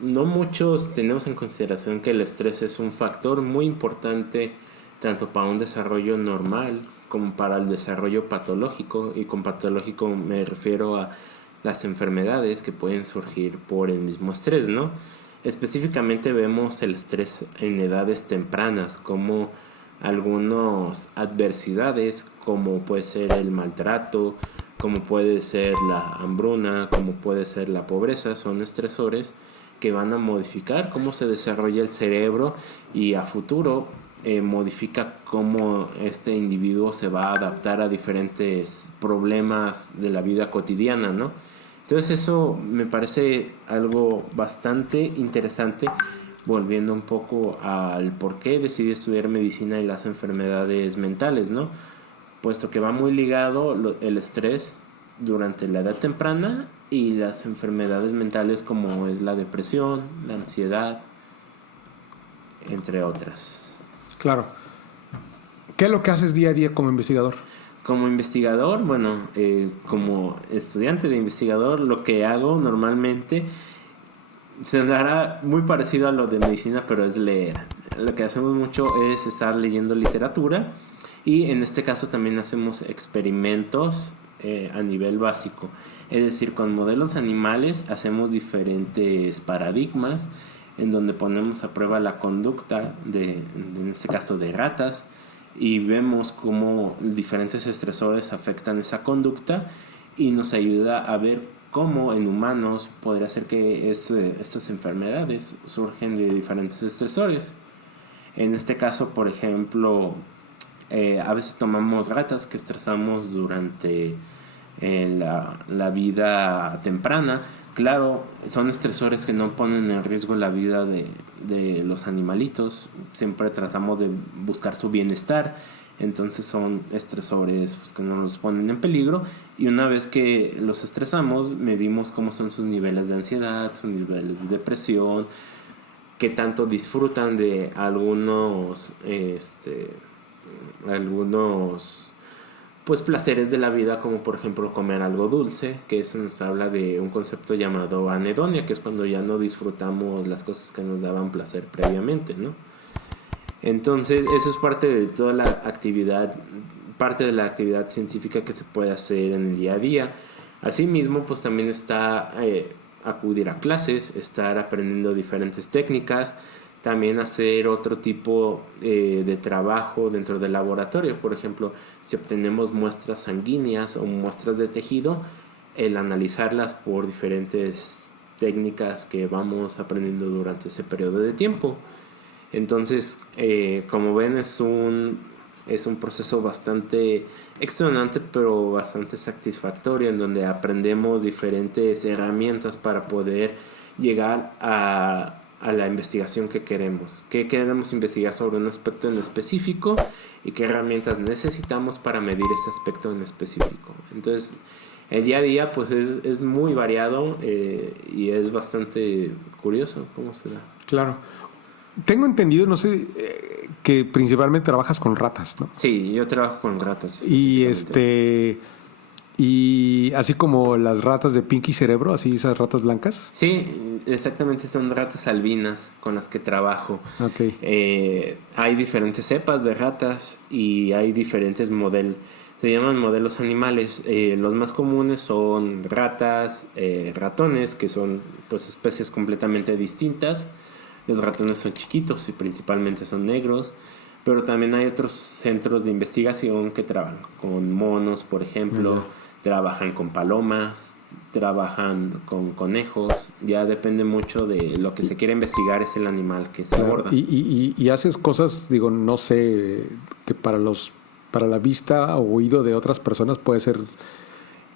no muchos tenemos en consideración que el estrés es un factor muy importante tanto para un desarrollo normal como para el desarrollo patológico, y con patológico me refiero a las enfermedades que pueden surgir por el mismo estrés, ¿no? Específicamente vemos el estrés en edades tempranas, como algunas adversidades, como puede ser el maltrato, como puede ser la hambruna, como puede ser la pobreza, son estresores que van a modificar cómo se desarrolla el cerebro y a futuro modifica cómo este individuo se va a adaptar a diferentes problemas de la vida cotidiana, ¿no? Entonces eso me parece algo bastante interesante, volviendo un poco al por qué decidí estudiar medicina y las enfermedades mentales, ¿no? Puesto que va muy ligado el estrés durante la edad temprana y las enfermedades mentales como es la depresión, la ansiedad, entre otras. Claro. ¿Qué es lo que haces día a día como investigador? Como investigador, bueno, como estudiante de investigador, lo que hago normalmente se dará muy parecido a lo de medicina, pero es leer. Lo que hacemos mucho es estar leyendo literatura, y en este caso también hacemos experimentos a nivel básico. Es decir, con modelos animales hacemos diferentes paradigmas en donde ponemos a prueba la conducta en este caso de ratas, y vemos cómo diferentes estresores afectan esa conducta, y nos ayuda a ver cómo en humanos podría ser que estas enfermedades surgen de diferentes estresores. En este caso, por ejemplo, a veces tomamos ratas que estresamos durante la vida temprana. Claro, son estresores que no ponen en riesgo la vida de los animalitos. Siempre tratamos de buscar su bienestar. Entonces son estresores pues, que no los ponen en peligro. Y una vez que los estresamos, medimos cómo son sus niveles de ansiedad, sus niveles de depresión, qué tanto disfrutan de algunos pues placeres de la vida, como por ejemplo comer algo dulce, que eso nos habla de un concepto llamado anedonia, que es cuando ya no disfrutamos las cosas que nos daban placer previamente, ¿no? Entonces eso es parte de toda la actividad, parte de la actividad científica que se puede hacer en el día a día. Asimismo, pues también está acudir a clases, estar aprendiendo diferentes técnicas, también hacer otro tipo de trabajo dentro del laboratorio. Por ejemplo, si obtenemos muestras sanguíneas o muestras de tejido, el analizarlas por diferentes técnicas que vamos aprendiendo durante ese periodo de tiempo. Entonces, como ven, es un proceso bastante extenuante, pero bastante satisfactorio, en donde aprendemos diferentes herramientas para poder llegar a la investigación que queremos. ¿Qué queremos investigar sobre un aspecto en específico? ¿Y qué herramientas necesitamos para medir ese aspecto en específico? Entonces, el día a día pues es muy variado y es bastante curioso cómo se da. Claro. Tengo entendido, no sé, que principalmente trabajas con ratas, ¿no? Sí, yo trabajo con ratas. Y específicamente. y así como las ratas de Pinky Cerebro, así esas ratas blancas. Sí, exactamente, son ratas albinas con las que trabajo. Ok. Hay diferentes cepas de ratas y hay diferentes modelos. Se llaman modelos animales. Los más comunes son ratas, ratones, que son pues especies completamente distintas. Los ratones son chiquitos y principalmente son negros. Pero también hay otros centros de investigación que trabajan con monos, por ejemplo. Trabajan con palomas, trabajan con conejos. Ya depende mucho de lo que se quiere investigar, es el animal que se aborda. Y haces cosas, digo, no sé, que para la vista o oído de otras personas puede ser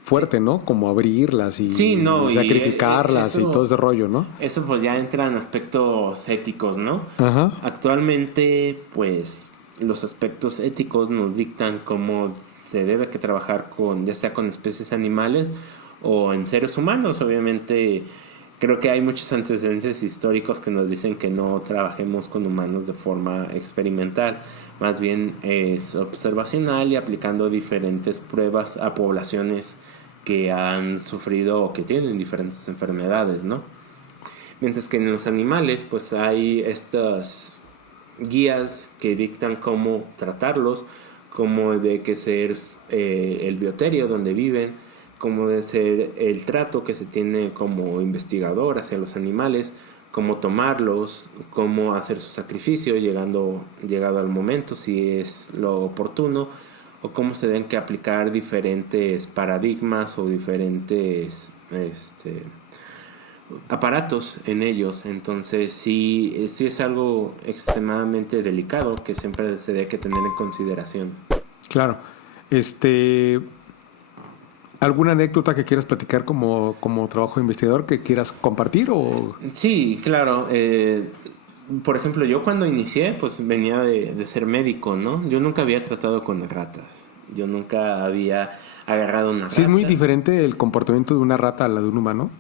fuerte, ¿no? Como abrirlas y Sí, no, sacrificarlas y todo ese rollo, ¿no? Eso pues ya entra en aspectos éticos, ¿no? Ajá. Actualmente, pues los aspectos éticos nos dictan cómo se debe que trabajar con, ya sea con especies animales o en seres humanos. Obviamente, creo que hay muchos antecedentes históricos que nos dicen que no trabajemos con humanos de forma experimental. Más bien es observacional y aplicando diferentes pruebas a poblaciones que han sufrido o que tienen diferentes enfermedades, ¿no? Mientras que en los animales, pues hay estas guías que dictan cómo tratarlos, cómo de que ser el bioterio donde viven, cómo debe ser el trato que se tiene como investigador hacia los animales, cómo tomarlos, cómo hacer su sacrificio llegado al momento, si es lo oportuno, o cómo se deben que aplicar diferentes paradigmas o diferentes aparatos en ellos. Entonces sí es algo extremadamente delicado que siempre se debe que tener en consideración. Claro. ¿Alguna anécdota que quieras platicar como trabajo de investigador que quieras compartir o...? Sí, claro. Por ejemplo, yo cuando inicié, pues venía de ser médico, ¿no? Yo nunca había tratado con ratas. Yo nunca había agarrado una rata. Sí, es muy diferente el comportamiento de una rata a la de un humano.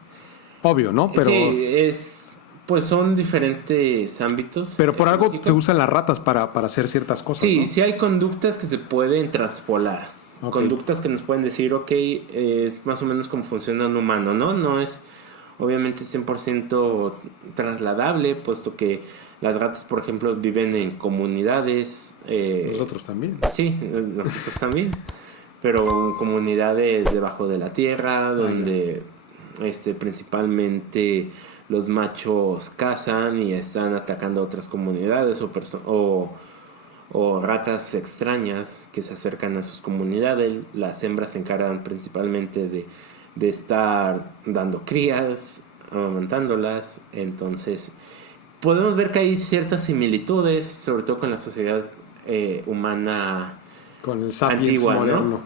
Obvio, ¿no? Pero, sí, pues son diferentes ámbitos. Pero por algo se usan las ratas para hacer ciertas cosas, sí, ¿no? sí hay conductas que se pueden traspolar. Okay. Conductas que nos pueden decir, ok, es más o menos como funciona un humano, ¿no? No es obviamente 100% trasladable, puesto que las ratas, por ejemplo, viven en comunidades. Nosotros también. Sí, nosotros también. Pero en comunidades debajo de la tierra, donde principalmente los machos cazan y están atacando a otras comunidades o ratas extrañas que se acercan a sus comunidades. Las hembras se encargan principalmente de estar dando crías, amamantándolas. Entonces podemos ver que hay ciertas similitudes, sobre todo con la sociedad humana, con el sapiens antigua, moderno, ¿no?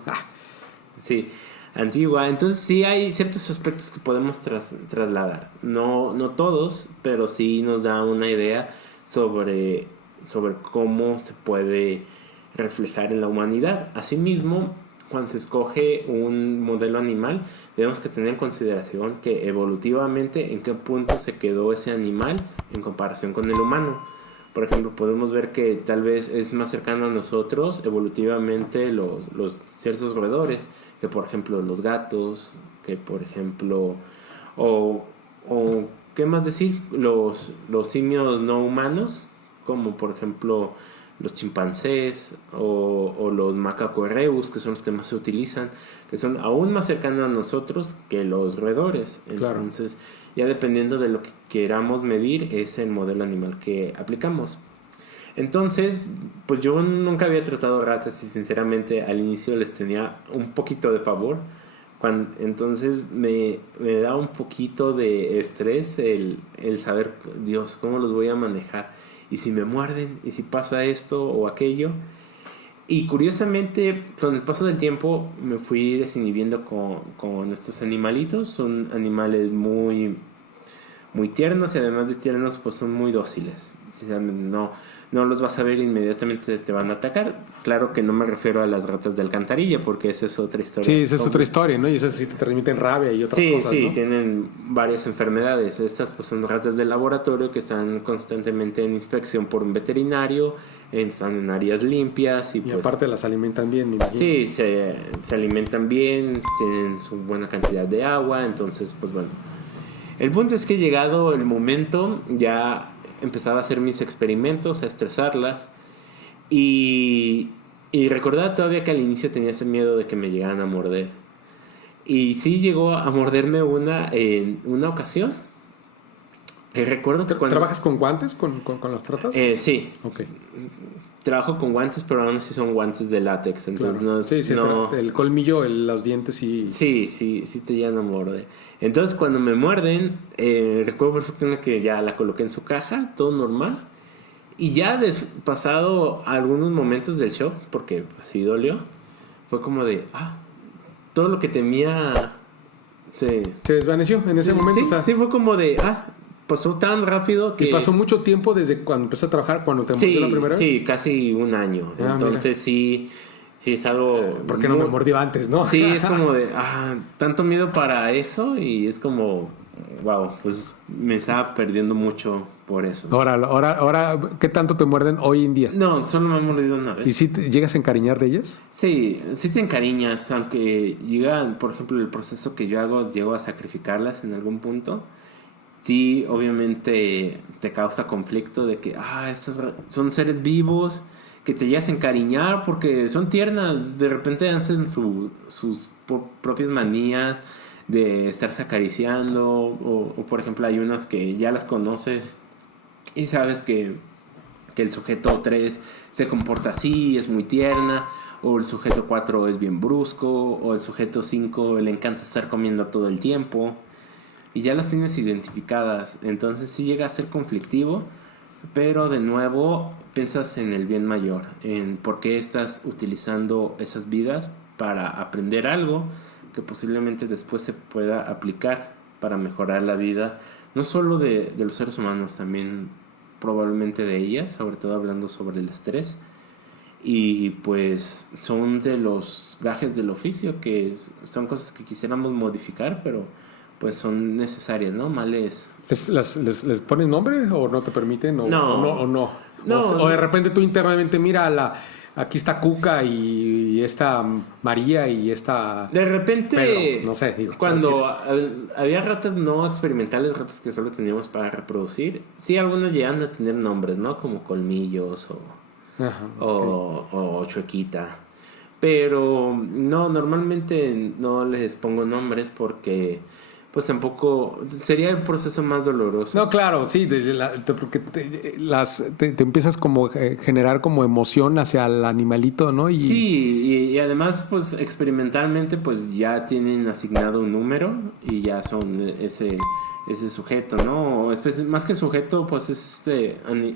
Sí, antigua. Entonces sí hay ciertos aspectos que podemos trasladar. No todos, pero sí nos da una idea sobre cómo se puede reflejar en la humanidad. Asimismo, cuando se escoge un modelo animal, tenemos que tener en consideración que evolutivamente en qué punto se quedó ese animal en comparación con el humano. Por ejemplo, podemos ver que tal vez es más cercano a nosotros evolutivamente los ciertos roedores, que por ejemplo los gatos, que por ejemplo, o ¿qué más decir? Los simios no humanos, como por ejemplo los chimpancés o los macaco erebus, que son los que más se utilizan, que son aún más cercanos a nosotros que los roedores. Entonces, ya dependiendo de lo que queramos medir, es el modelo animal que aplicamos. Entonces, pues yo nunca había tratado ratas y sinceramente al inicio les tenía un poquito de pavor. Entonces me da un poquito de estrés el saber, Dios, ¿cómo los voy a manejar? Y si me muerden, y si pasa esto o aquello. Y curiosamente, con el paso del tiempo, me fui desinhibiendo con estos animalitos. Son animales muy, muy tiernos y además de tiernos pues son muy dóciles. O sea, no los vas a ver inmediatamente te van a atacar. Claro que no me refiero a las ratas de alcantarilla porque esa es otra historia. Sí, esa es otra historia, ¿no? Y esas sí te transmiten rabia y otras cosas, Sí, ¿no? tienen varias enfermedades. Estas pues son ratas de laboratorio que están constantemente en inspección por un veterinario, están en áreas limpias y pues... aparte las alimentan bien, me imagino. Sí, se alimentan bien, tienen su buena cantidad de agua, entonces pues bueno. El punto es que llegado el momento ya empezaba a hacer mis experimentos, a estresarlas y recordaba todavía que al inicio tenía ese miedo de que me llegaran a morder. Y sí llegó a morderme una en una ocasión. Recuerdo que cuando... ¿Trabajas con guantes con las tratas? Sí. Ok. Trabajo con guantes, pero aún así son guantes de látex. Entonces Claro. no es... Sí, no... el colmillo, los dientes y... Sí te llegan a morder. Entonces cuando me muerden, recuerdo perfectamente que ya la coloqué en su caja, todo normal. Y ya pasado algunos momentos del show, porque pues, sí dolió, fue como de, todo lo que temía se desvaneció en ese momento. Sí, O sea, sí fue como de, pasó tan rápido que... ¿Y pasó mucho tiempo desde cuando empezaste a trabajar, cuando te mordió la primera vez? Sí, casi un año. Entonces mira. Sí es algo... ¿Por qué no me mordió antes, no? Sí, es como de, tanto miedo para eso y es como, wow, pues me estaba perdiendo mucho por eso. Ahora, ¿qué tanto te muerden hoy en día? No, solo me han mordido una vez. ¿Y si te llegas a encariñar de ellas? Sí te encariñas, aunque llega, por ejemplo, el proceso que yo hago, llego a sacrificarlas en algún punto. Sí, obviamente te causa conflicto de que, estos son seres vivos que te llegas a encariñar porque son tiernas, de repente hacen sus propias manías de estarse acariciando o por ejemplo hay unas que ya las conoces y sabes que el sujeto 3 se comporta así, es muy tierna, o el sujeto 4 es bien brusco, o el sujeto 5 le encanta estar comiendo todo el tiempo y ya las tienes identificadas, entonces sí llega a ser conflictivo. Pero de nuevo piensas en el bien mayor, en por qué estás utilizando esas vidas para aprender algo que posiblemente después se pueda aplicar para mejorar la vida, no solo de los seres humanos, también probablemente de ellas, sobre todo hablando sobre el estrés. Y pues son de los gajes del oficio, que son cosas que quisiéramos modificar, pero pues son necesarias, ¿no? Males... ¿Les pones nombre o no te permiten? No. O de repente tú internamente, mira, aquí está Cuca y esta María y esta... De repente, Pedro, no sé, digo. cuando había ratas no experimentales, ratas que solo teníamos para reproducir, sí, algunas llegan a tener nombres, ¿no? Como Colmillos o Chuequita. Pero no, normalmente no les pongo nombres porque... pues tampoco sería el proceso más doloroso. No, claro, sí, porque te empiezas como a generar como emoción hacia el animalito, ¿no? Sí, y además pues experimentalmente pues ya tienen asignado un número y ya son ese sujeto, ¿no? Más que sujeto pues es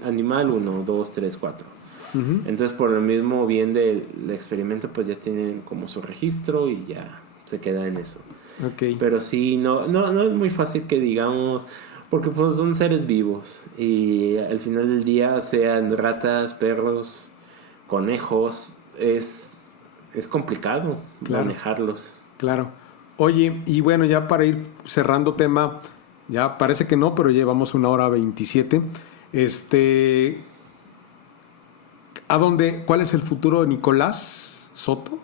animal 1, 2, 3, 4. Uh-huh. Entonces por el mismo bien del experimento pues ya tienen como su registro y ya se queda en eso. Okay. Pero sí, no es muy fácil que digamos, porque pues son seres vivos y al final del día sean ratas, perros, conejos, es complicado manejarlos. Claro. Oye, y bueno, ya para ir cerrando tema, ya parece que no, pero llevamos 1:27. ¿Cuál es el futuro de Nicolás Soto?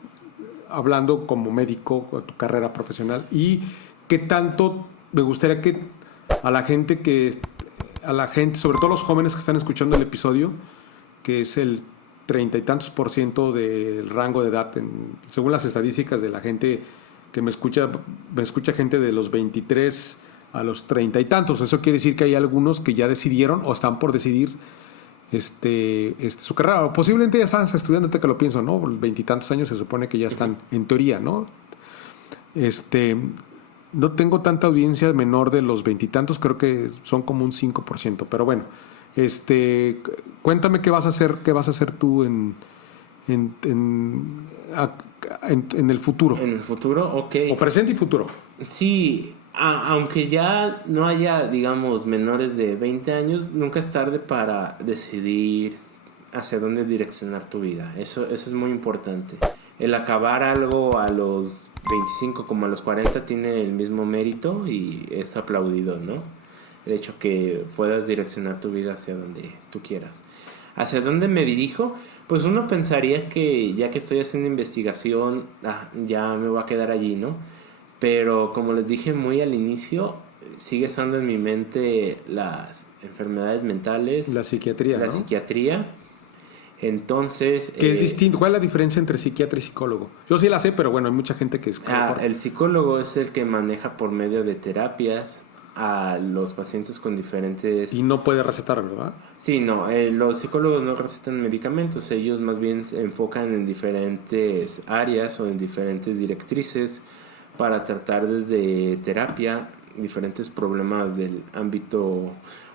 Hablando como médico, tu carrera profesional, y qué tanto me gustaría que a la gente, sobre todo los jóvenes que están escuchando el episodio, que es el 30 y tantos % del rango de edad, según las estadísticas de la gente que me escucha gente de los 23 a los 30 y tantos. Eso quiere decir que hay algunos que ya decidieron o están por decidir su carrera. Posiblemente ya estás estudiando, ahorita que lo pienso, ¿no? Por los 20 y tantos años se supone que ya están en teoría, ¿no? No tengo tanta audiencia menor de los 20 y tantos, creo que son como un 5%, pero bueno, cuéntame qué vas a hacer tú en el futuro. En el futuro, ok. O presente y futuro. Sí, Aunque ya no haya, digamos, menores de 20 años, nunca es tarde para decidir hacia dónde direccionar tu vida. Eso es muy importante. El acabar algo a los 25 como a los 40 tiene el mismo mérito y es aplaudido, ¿no? De hecho, que puedas direccionar tu vida hacia donde tú quieras. ¿Hacia dónde me dirijo? Pues uno pensaría que ya que estoy haciendo investigación, ya me voy a quedar allí, ¿no? Pero como les dije muy al inicio, sigue estando en mi mente las enfermedades mentales. La psiquiatría, La ¿no? psiquiatría. Entonces... ¿Qué es distinto? ¿Cuál es la diferencia entre psiquiatra y psicólogo? Yo sí la sé, pero bueno, hay mucha gente que es... el psicólogo es el que maneja por medio de terapias a los pacientes con diferentes... Y no puede recetar, ¿verdad? Sí, no, los psicólogos no recetan medicamentos, ellos más bien se enfocan en diferentes áreas o en diferentes directrices para tratar desde terapia diferentes problemas del ámbito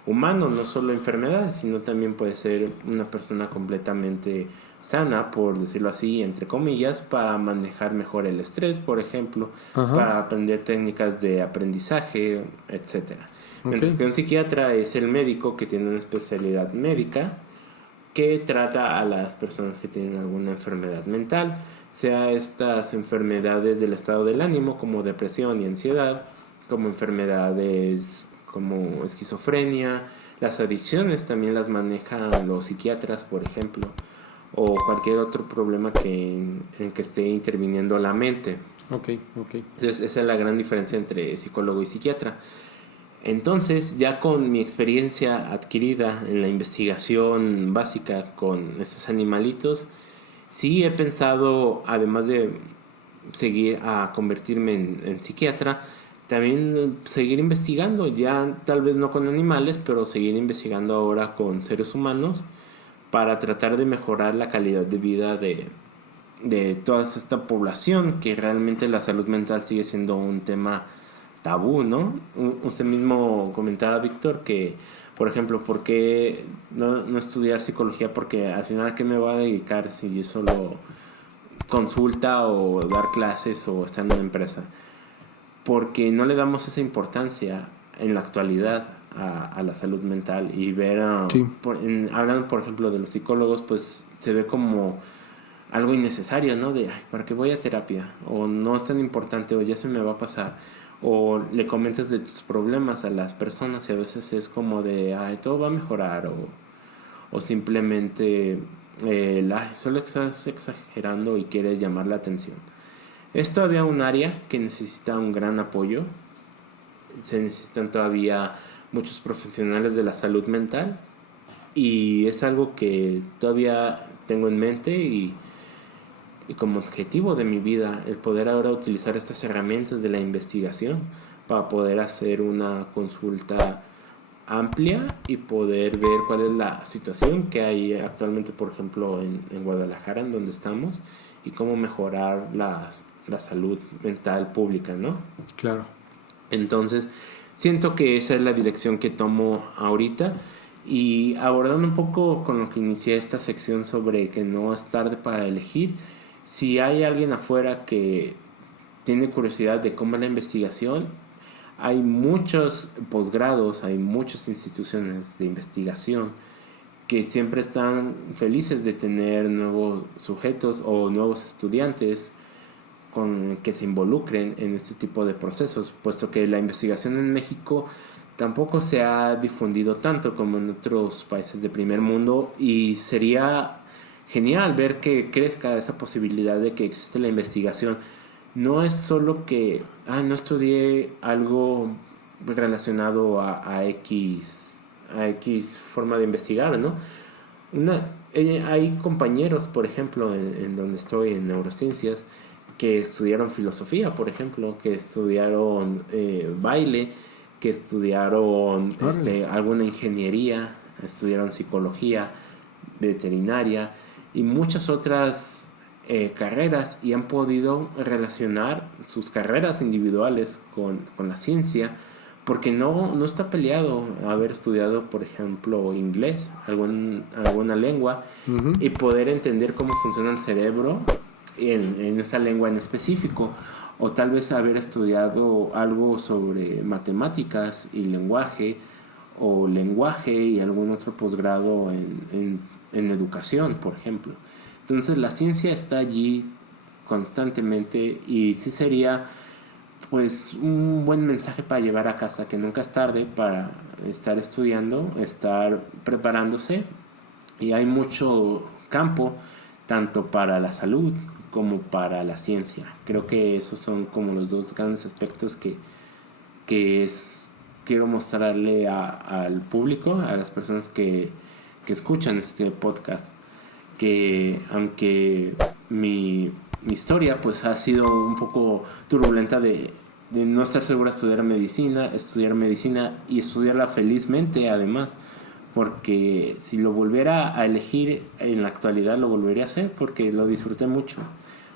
humano, no solo enfermedades, sino también puede ser una persona completamente sana, por decirlo así, entre comillas, para manejar mejor el estrés, por ejemplo, para aprender técnicas de aprendizaje, etcétera. Mientras que un psiquiatra es el médico que tiene una especialidad médica que trata a las personas que tienen alguna enfermedad mental, sea estas enfermedades del estado del ánimo como depresión y ansiedad, como enfermedades como esquizofrenia, las adicciones también las manejan los psiquiatras, por ejemplo, o cualquier otro problema en que esté interviniendo la mente. Entonces esa es la gran diferencia entre psicólogo y psiquiatra. Entonces, ya con mi experiencia adquirida en la investigación básica con estos animalitos, sí he pensado, además de seguir a convertirme en psiquiatra, también seguir investigando, ya tal vez no con animales, pero seguir investigando ahora con seres humanos para tratar de mejorar la calidad de vida de toda esta población, que realmente la salud mental sigue siendo un tema tabú, ¿no? Usted mismo comentaba, Víctor, que, por ejemplo, ¿por qué no estudiar psicología? Porque al final, ¿a qué me voy a dedicar si yo solo consulta o dar clases o estar en una empresa? Porque no le damos esa importancia en la actualidad a la salud mental y ver, hablando, por ejemplo, de los psicólogos, pues se ve como algo innecesario, ¿no? De, ¿para qué voy a terapia? O no es tan importante, o ya se me va a pasar. O le comentas de tus problemas a las personas y a veces es como de, todo va a mejorar, o simplemente, solo estás exagerando y quieres llamar la atención. Es todavía un área que necesita un gran apoyo. Se necesitan todavía muchos profesionales de la salud mental y es algo que todavía tengo en mente y como objetivo de mi vida, el poder ahora utilizar estas herramientas de la investigación para poder hacer una consulta amplia y poder ver cuál es la situación que hay actualmente, por ejemplo, en Guadalajara, en donde estamos, y cómo mejorar la salud mental pública, ¿no? Claro. Entonces, siento que esa es la dirección que tomo ahorita. Y abordando un poco con lo que inicié esta sección sobre que no es tarde para elegir, si hay alguien afuera que tiene curiosidad de cómo es la investigación, hay muchos posgrados, hay muchas instituciones de investigación que siempre están felices de tener nuevos sujetos o nuevos estudiantes con que se involucren en este tipo de procesos, puesto que la investigación en México tampoco se ha difundido tanto como en otros países de primer mundo y sería genial ver que crezca esa posibilidad de que existe la investigación. No es solo que no estudié algo relacionado a X forma de investigar, ¿no? Hay compañeros, por ejemplo, en donde estoy, en neurociencias, que estudiaron filosofía, por ejemplo, que estudiaron baile, que estudiaron alguna ingeniería, estudiaron psicología, veterinaria y muchas otras carreras y han podido relacionar sus carreras individuales con la ciencia porque no está peleado haber estudiado, por ejemplo, inglés, alguna lengua y poder entender cómo funciona el cerebro en esa lengua en específico, o tal vez haber estudiado algo sobre matemáticas y lenguaje, o lenguaje y algún otro posgrado en educación, por ejemplo. Entonces la ciencia está allí constantemente y sí sería pues un buen mensaje para llevar a casa, que nunca es tarde para estar estudiando, estar preparándose, y hay mucho campo tanto para la salud como para la ciencia. Creo que esos son como los dos grandes aspectos quiero mostrarle al público, a las personas que escuchan este podcast, que aunque mi historia pues ha sido un poco turbulenta de no estar segura de estudiar medicina y estudiarla felizmente además, porque si lo volviera a elegir en la actualidad lo volvería a hacer porque lo disfruté mucho.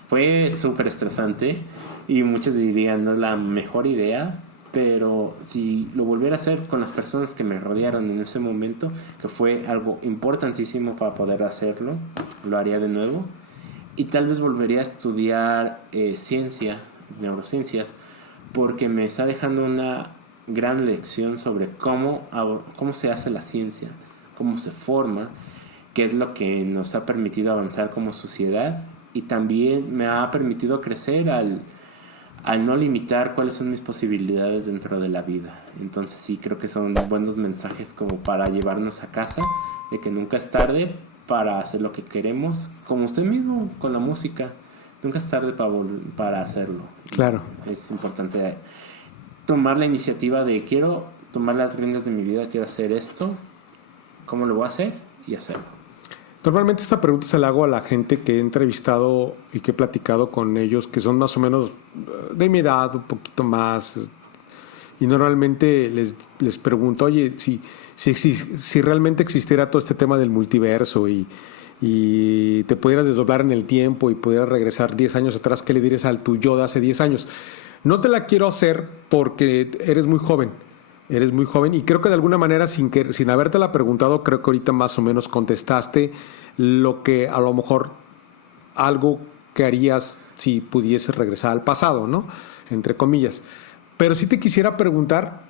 Fue súper estresante y muchos dirían no es la mejor idea, pero si lo volviera a hacer con las personas que me rodearon en ese momento, que fue algo importantísimo para poder hacerlo, lo haría de nuevo. Y tal vez volvería a estudiar neurociencias, porque me está dejando una gran lección sobre cómo se hace la ciencia, cómo se forma, qué es lo que nos ha permitido avanzar como sociedad, y también me ha permitido crecer al no limitar cuáles son mis posibilidades dentro de la vida. Entonces sí creo que son buenos mensajes como para llevarnos a casa, de que nunca es tarde para hacer lo que queremos, como usted mismo con la música. Nunca es tarde para hacerlo. Claro. Es importante tomar la iniciativa de quiero tomar las riendas de mi vida, quiero hacer esto, ¿cómo lo voy a hacer? Y hacerlo. Normalmente esta pregunta se la hago a la gente que he entrevistado y que he platicado con ellos, que son más o menos de mi edad, un poquito más. Y normalmente les pregunto, oye, si realmente existiera todo este tema del multiverso y te pudieras desdoblar en el tiempo y pudieras regresar 10 años atrás, ¿qué le dirías al tu yo de hace 10 años? No te la quiero hacer porque eres muy joven. Eres muy joven y creo que de alguna manera, sin habértela preguntado, creo que ahorita más o menos contestaste lo que a lo mejor algo que harías si pudieses regresar al pasado, ¿no? Entre comillas. Pero sí te quisiera preguntar,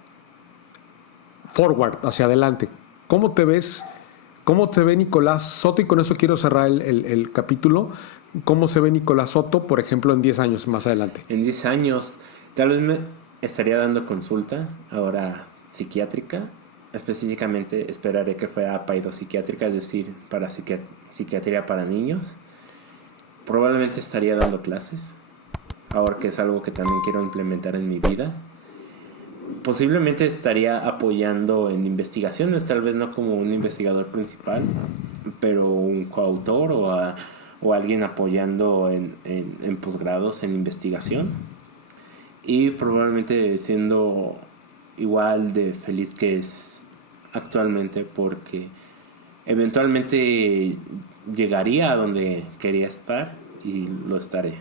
forward, hacia adelante, ¿cómo te ves? ¿Cómo se ve Nicolás Soto? Y con eso quiero cerrar el capítulo. ¿Cómo se ve Nicolás Soto, por ejemplo, en 10 años más adelante? En 10 años, tal vez me estaría dando consulta, ahora psiquiátrica. Específicamente esperaré que fuera psiquiátrica, es decir, para psiquiatría para niños. Probablemente estaría dando clases, ahora que es algo que también quiero implementar en mi vida. Posiblemente estaría apoyando en investigaciones, tal vez no como un investigador principal, pero un coautor o alguien apoyando en posgrados en investigación. Y probablemente siendo igual de feliz que es actualmente, porque eventualmente llegaría a donde quería estar y lo estaré.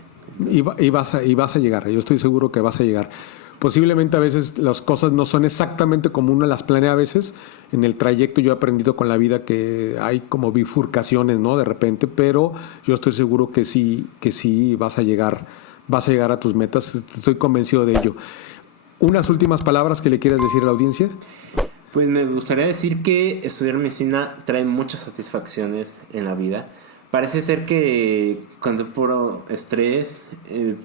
Y vas a llegar, yo estoy seguro que vas a llegar. Posiblemente a veces las cosas no son exactamente como uno las planea a veces. En el trayecto yo he aprendido con la vida que hay como bifurcaciones, ¿no? De repente, pero yo estoy seguro que sí vas a llegar a tus metas, estoy convencido de ello. ¿Unas últimas palabras que le quieras decir a la audiencia? Pues me gustaría decir que estudiar medicina trae muchas satisfacciones en la vida. Parece ser que cuando puro estrés,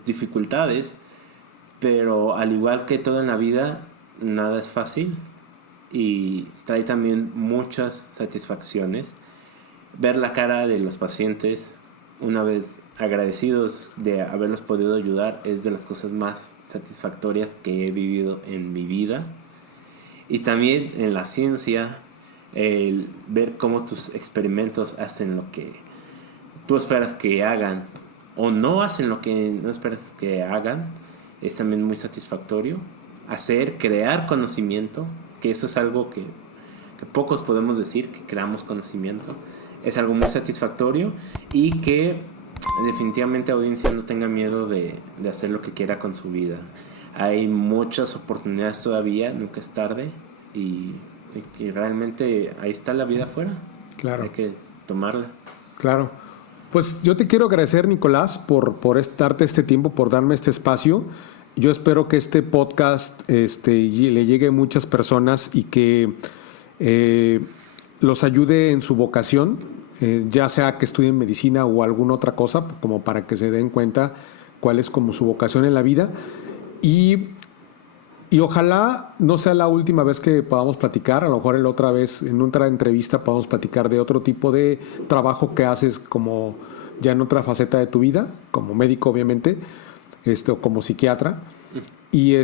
dificultades, pero al igual que todo en la vida, nada es fácil y trae también muchas satisfacciones. Ver la cara de los pacientes, una vez agradecidos de haberlos podido ayudar, es de las cosas más satisfactorias que he vivido en mi vida. Y también en la ciencia, el ver cómo tus experimentos hacen lo que tú esperas que hagan o no hacen lo que no esperas que hagan, es también muy satisfactorio. Crear conocimiento, que eso es algo que pocos podemos decir, que creamos conocimiento, es algo muy satisfactorio. Y que definitivamente audiencia no tenga miedo de hacer lo que quiera con su vida. Hay muchas oportunidades todavía, nunca es tarde, y realmente ahí está la vida afuera. Claro. Hay que tomarla. Claro. Pues yo te quiero agradecer, Nicolás, por darte este tiempo, por darme este espacio. Yo espero que este podcast le llegue a muchas personas y que los ayude en su vocación, ya sea que estudien medicina o alguna otra cosa, como para que se den cuenta cuál es como su vocación en la vida. Y ojalá no sea la última vez que podamos platicar. A lo mejor otra vez, en otra entrevista, podamos platicar de otro tipo de trabajo que haces como ya en otra faceta de tu vida, como médico, obviamente, o como psiquiatra. Y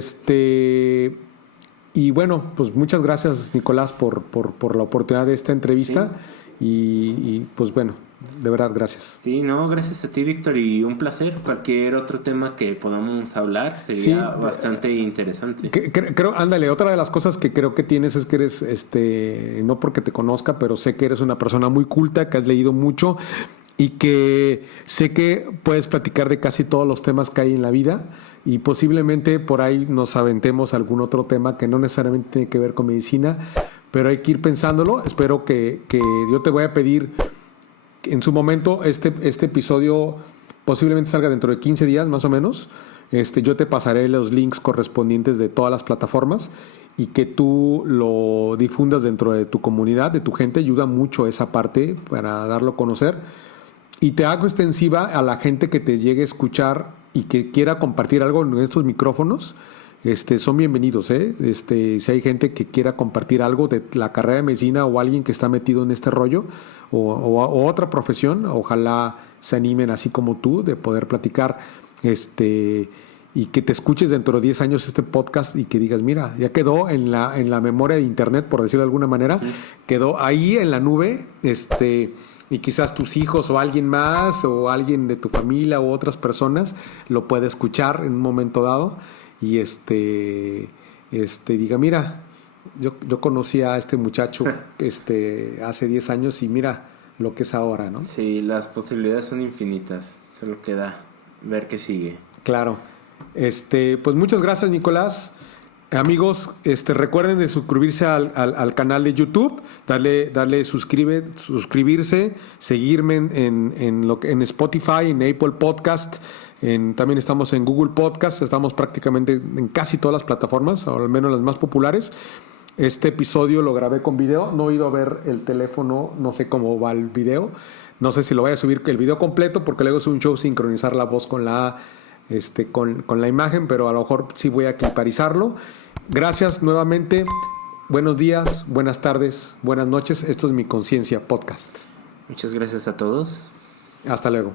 y bueno, pues muchas gracias, Nicolás, por la oportunidad de esta entrevista. Sí. Y pues bueno, de verdad, gracias. Sí, no, gracias a ti, Víctor, y un placer. Cualquier otro tema que podamos hablar sería bastante interesante. Creo, ándale, otra de las cosas que creo que tienes es que eres, no porque te conozca, pero sé que eres una persona muy culta, que has leído mucho y que sé que puedes platicar de casi todos los temas que hay en la vida. Y posiblemente por ahí nos aventemos algún otro tema que no necesariamente tiene que ver con medicina, pero hay que ir pensándolo. Espero que yo te voy a pedir en su momento este episodio posiblemente salga dentro de 15 días más o menos. Yo te pasaré los links correspondientes de todas las plataformas y que tú lo difundas dentro de tu comunidad, de tu gente. Ayuda mucho esa parte para darlo a conocer. Y te hago extensiva a la gente que te llegue a escuchar y que quiera compartir algo en estos micrófonos. Son bienvenidos, si hay gente que quiera compartir algo de la carrera de medicina o alguien que está metido en este rollo o otra profesión, ojalá se animen así como tú de poder platicar y que te escuches dentro de 10 años este podcast y que digas, mira, ya quedó en la memoria de internet, por decirlo de alguna manera, quedó ahí en la nube, y quizás tus hijos o alguien más o alguien de tu familia u otras personas lo puede escuchar en un momento dado y diga, mira, yo conocí a este muchacho hace 10 años y mira lo que es ahora, ¿no? Sí, las posibilidades son infinitas, solo queda ver qué sigue. Claro. Pues muchas gracias, Nicolás. Amigos, recuerden de suscribirse al canal de YouTube, darle suscribirse, seguirme en Spotify, en Apple Podcast, también estamos en Google Podcast, estamos prácticamente en casi todas las plataformas, o al menos las más populares. Este episodio lo grabé con video, no he ido a ver el teléfono, no sé cómo va el video, no sé si lo voy a subir el video completo, porque luego es un show sincronizar la voz con la imagen, pero a lo mejor sí voy a cliparizarlo. Gracias nuevamente. Buenos días, buenas tardes, buenas noches. Esto es Mi Conciencia Podcast. Muchas gracias a todos. Hasta luego.